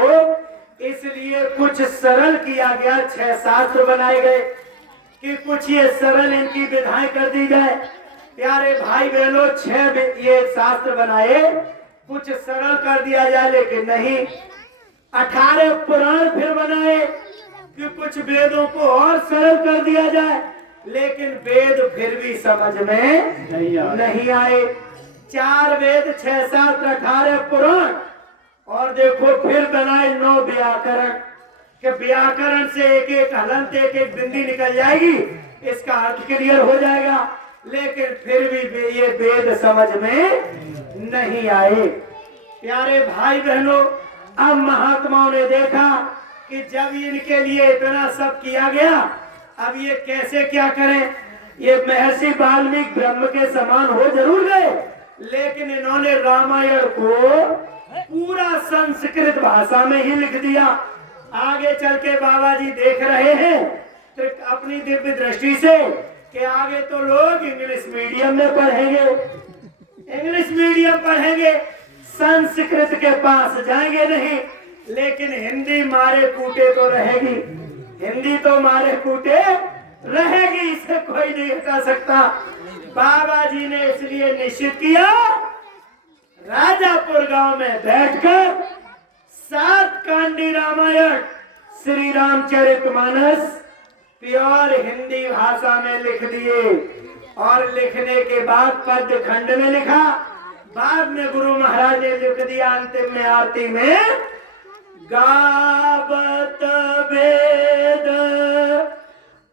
इसलिए कुछ सरल किया गया। 6 शास्त्र बनाए गए कि कुछ ये सरल इनकी विधाएं कर दी जाए। प्यारे भाई बहनों 6 ये शास्त्र बनाए, कुछ सरल कर दिया जाए, लेकिन नहीं। 18 पुराण फिर बनाए कि कुछ वेदों को और सरल कर दिया जाए, लेकिन वेद फिर भी समझ में नहीं आए। 4 वेद 6 शास्त्र 18 पुराण, और देखो फिर बनाए 9 व्याकरण कि व्याकरण से एक हलंत एक बिंदी निकल जाएगी, इसका अर्थ क्लियर हो जाएगा, लेकिन फिर भी ये वेद समझ में नहीं आए। प्यारे भाई बहनों, अब महात्माओं ने देखा कि जब इनके लिए इतना सब किया गया, अब ये कैसे क्या करें। ये महर्षि वाल्मीकि ब्रह्म के समान हो जरूर गए, लेकिन इन्होंने रामायण को पूरा संस्कृत भाषा में ही लिख दिया। आगे चल के बाबा जी देख रहे हैं तो अपनी दिव्य दृष्टि से कि आगे तो लोग इंग्लिश मीडियम में पढ़ेंगे, इंग्लिश मीडियम पढ़ेंगे, संस्कृत के पास जाएंगे नहीं, लेकिन हिंदी मारे कूटे तो रहेगी। हिंदी तो मारे कूटे रहेगी, इसे कोई नहीं हटा सकता। बाबा जी ने इसलिए निश्चित किया, राजापुर गांव में बैठकर 7 कांडी रामायण श्री रामचरितमानस प्योर हिंदी भाषा में लिख दिए और लिखने के बाद पद्य खंड में लिखा। बाद में गुरु महाराज ने लिख दिया अंतिम में आरती में, गावत वेद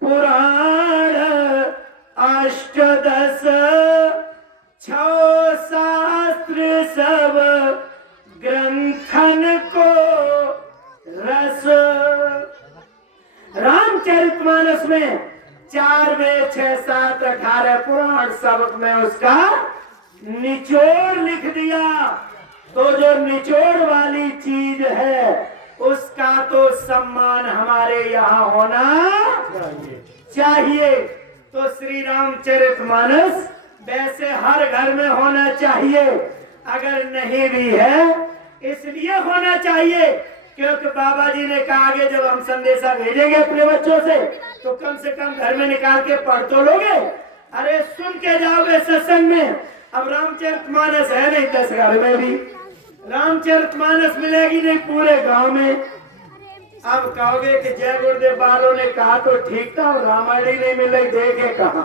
पुराण अष्टदश 6 शास्त्र सब ग्रंथन को रस। रामचरितमानस में 4 वेद 6 7 18 पुराण सबक में उसका निचोड़ लिख दिया। तो जो निचोड़ वाली चीज है उसका तो सम्मान हमारे यहाँ होना चाहिए। तो श्री रामचरितमानस वैसे हर घर में होना चाहिए, अगर नहीं भी है इसलिए होना चाहिए क्योंकि बाबा जी ने कहा आगे जब हम संदेशा भेजेंगे अपने बच्चों से तो कम से कम घर में निकाल के पढ़ तो लोगे, अरे सुन के जाओगे सत्संग में। अब रामचरितमानस है नहीं 10 घर में भी, रामचरितमानस मिलेगी नहीं पूरे गांव में। अब कहोगे कि जय गुरुदेव वालों ने कहा तो ठीक था, रामायण ही नहीं मिले, देखे कहा।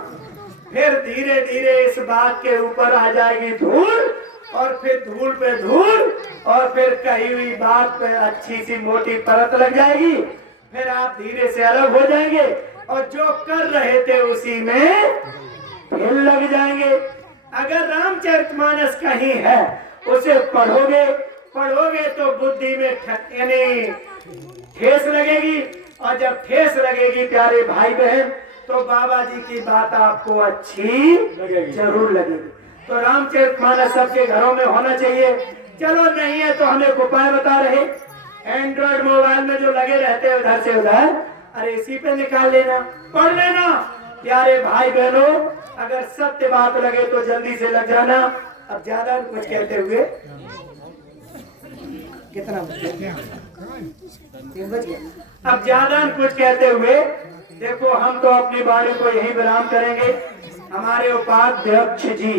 फिर धीरे धीरे इस बात के ऊपर आ जाएगी धूल, और फिर धूल पे धूल, और फिर कही हुई बात पे अच्छी सी मोटी परत लग जाएगी। फिर आप धीरे से अलग हो जाएंगे और जो कर रहे थे उसी में फिर लग जाएंगे। अगर रामचरितमानस कहीं है उसे पढ़ोगे तो बुद्धि में यानी ठेस लगेगी, और जब ठेस लगेगी प्यारे भाई बहन तो बाबा जी की बात आपको अच्छी जरूर लगेगी। तो रामचरितमानस सबके घरों में होना चाहिए। चलो नहीं है तो हमें उपाय बता रहे, एंड्रॉइड मोबाइल में जो लगे रहते हैं उधर से उधर, अरे इसी पे निकाल लेना, पढ़ लेना। प्यारे भाई बहनों, अगर सत्य बात लगे तो जल्दी से लग जाना। अब ज्यादा कुछ कहते हुए कितना अब ज्यादा कुछ कहते हुए देखो हम तो अपनी बाणी को यही विराम करेंगे। हमारे उपाध्यक्ष जी,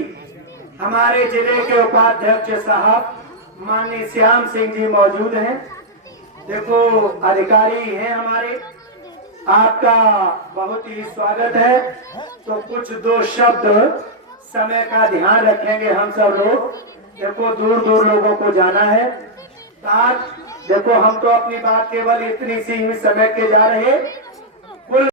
हमारे जिले के उपाध्यक्ष साहब माननीय श्याम सिंह जी मौजूद हैं। देखो अधिकारी हैं हमारे, आपका बहुत ही स्वागत है। तो कुछ 2 शब्द समय का ध्यान रखेंगे हम सब लोग। देखो दूर दूर लोगों को जाना है। साथ देखो हम तो अपनी बात केवल इतनी सी ही समय के जा रहे।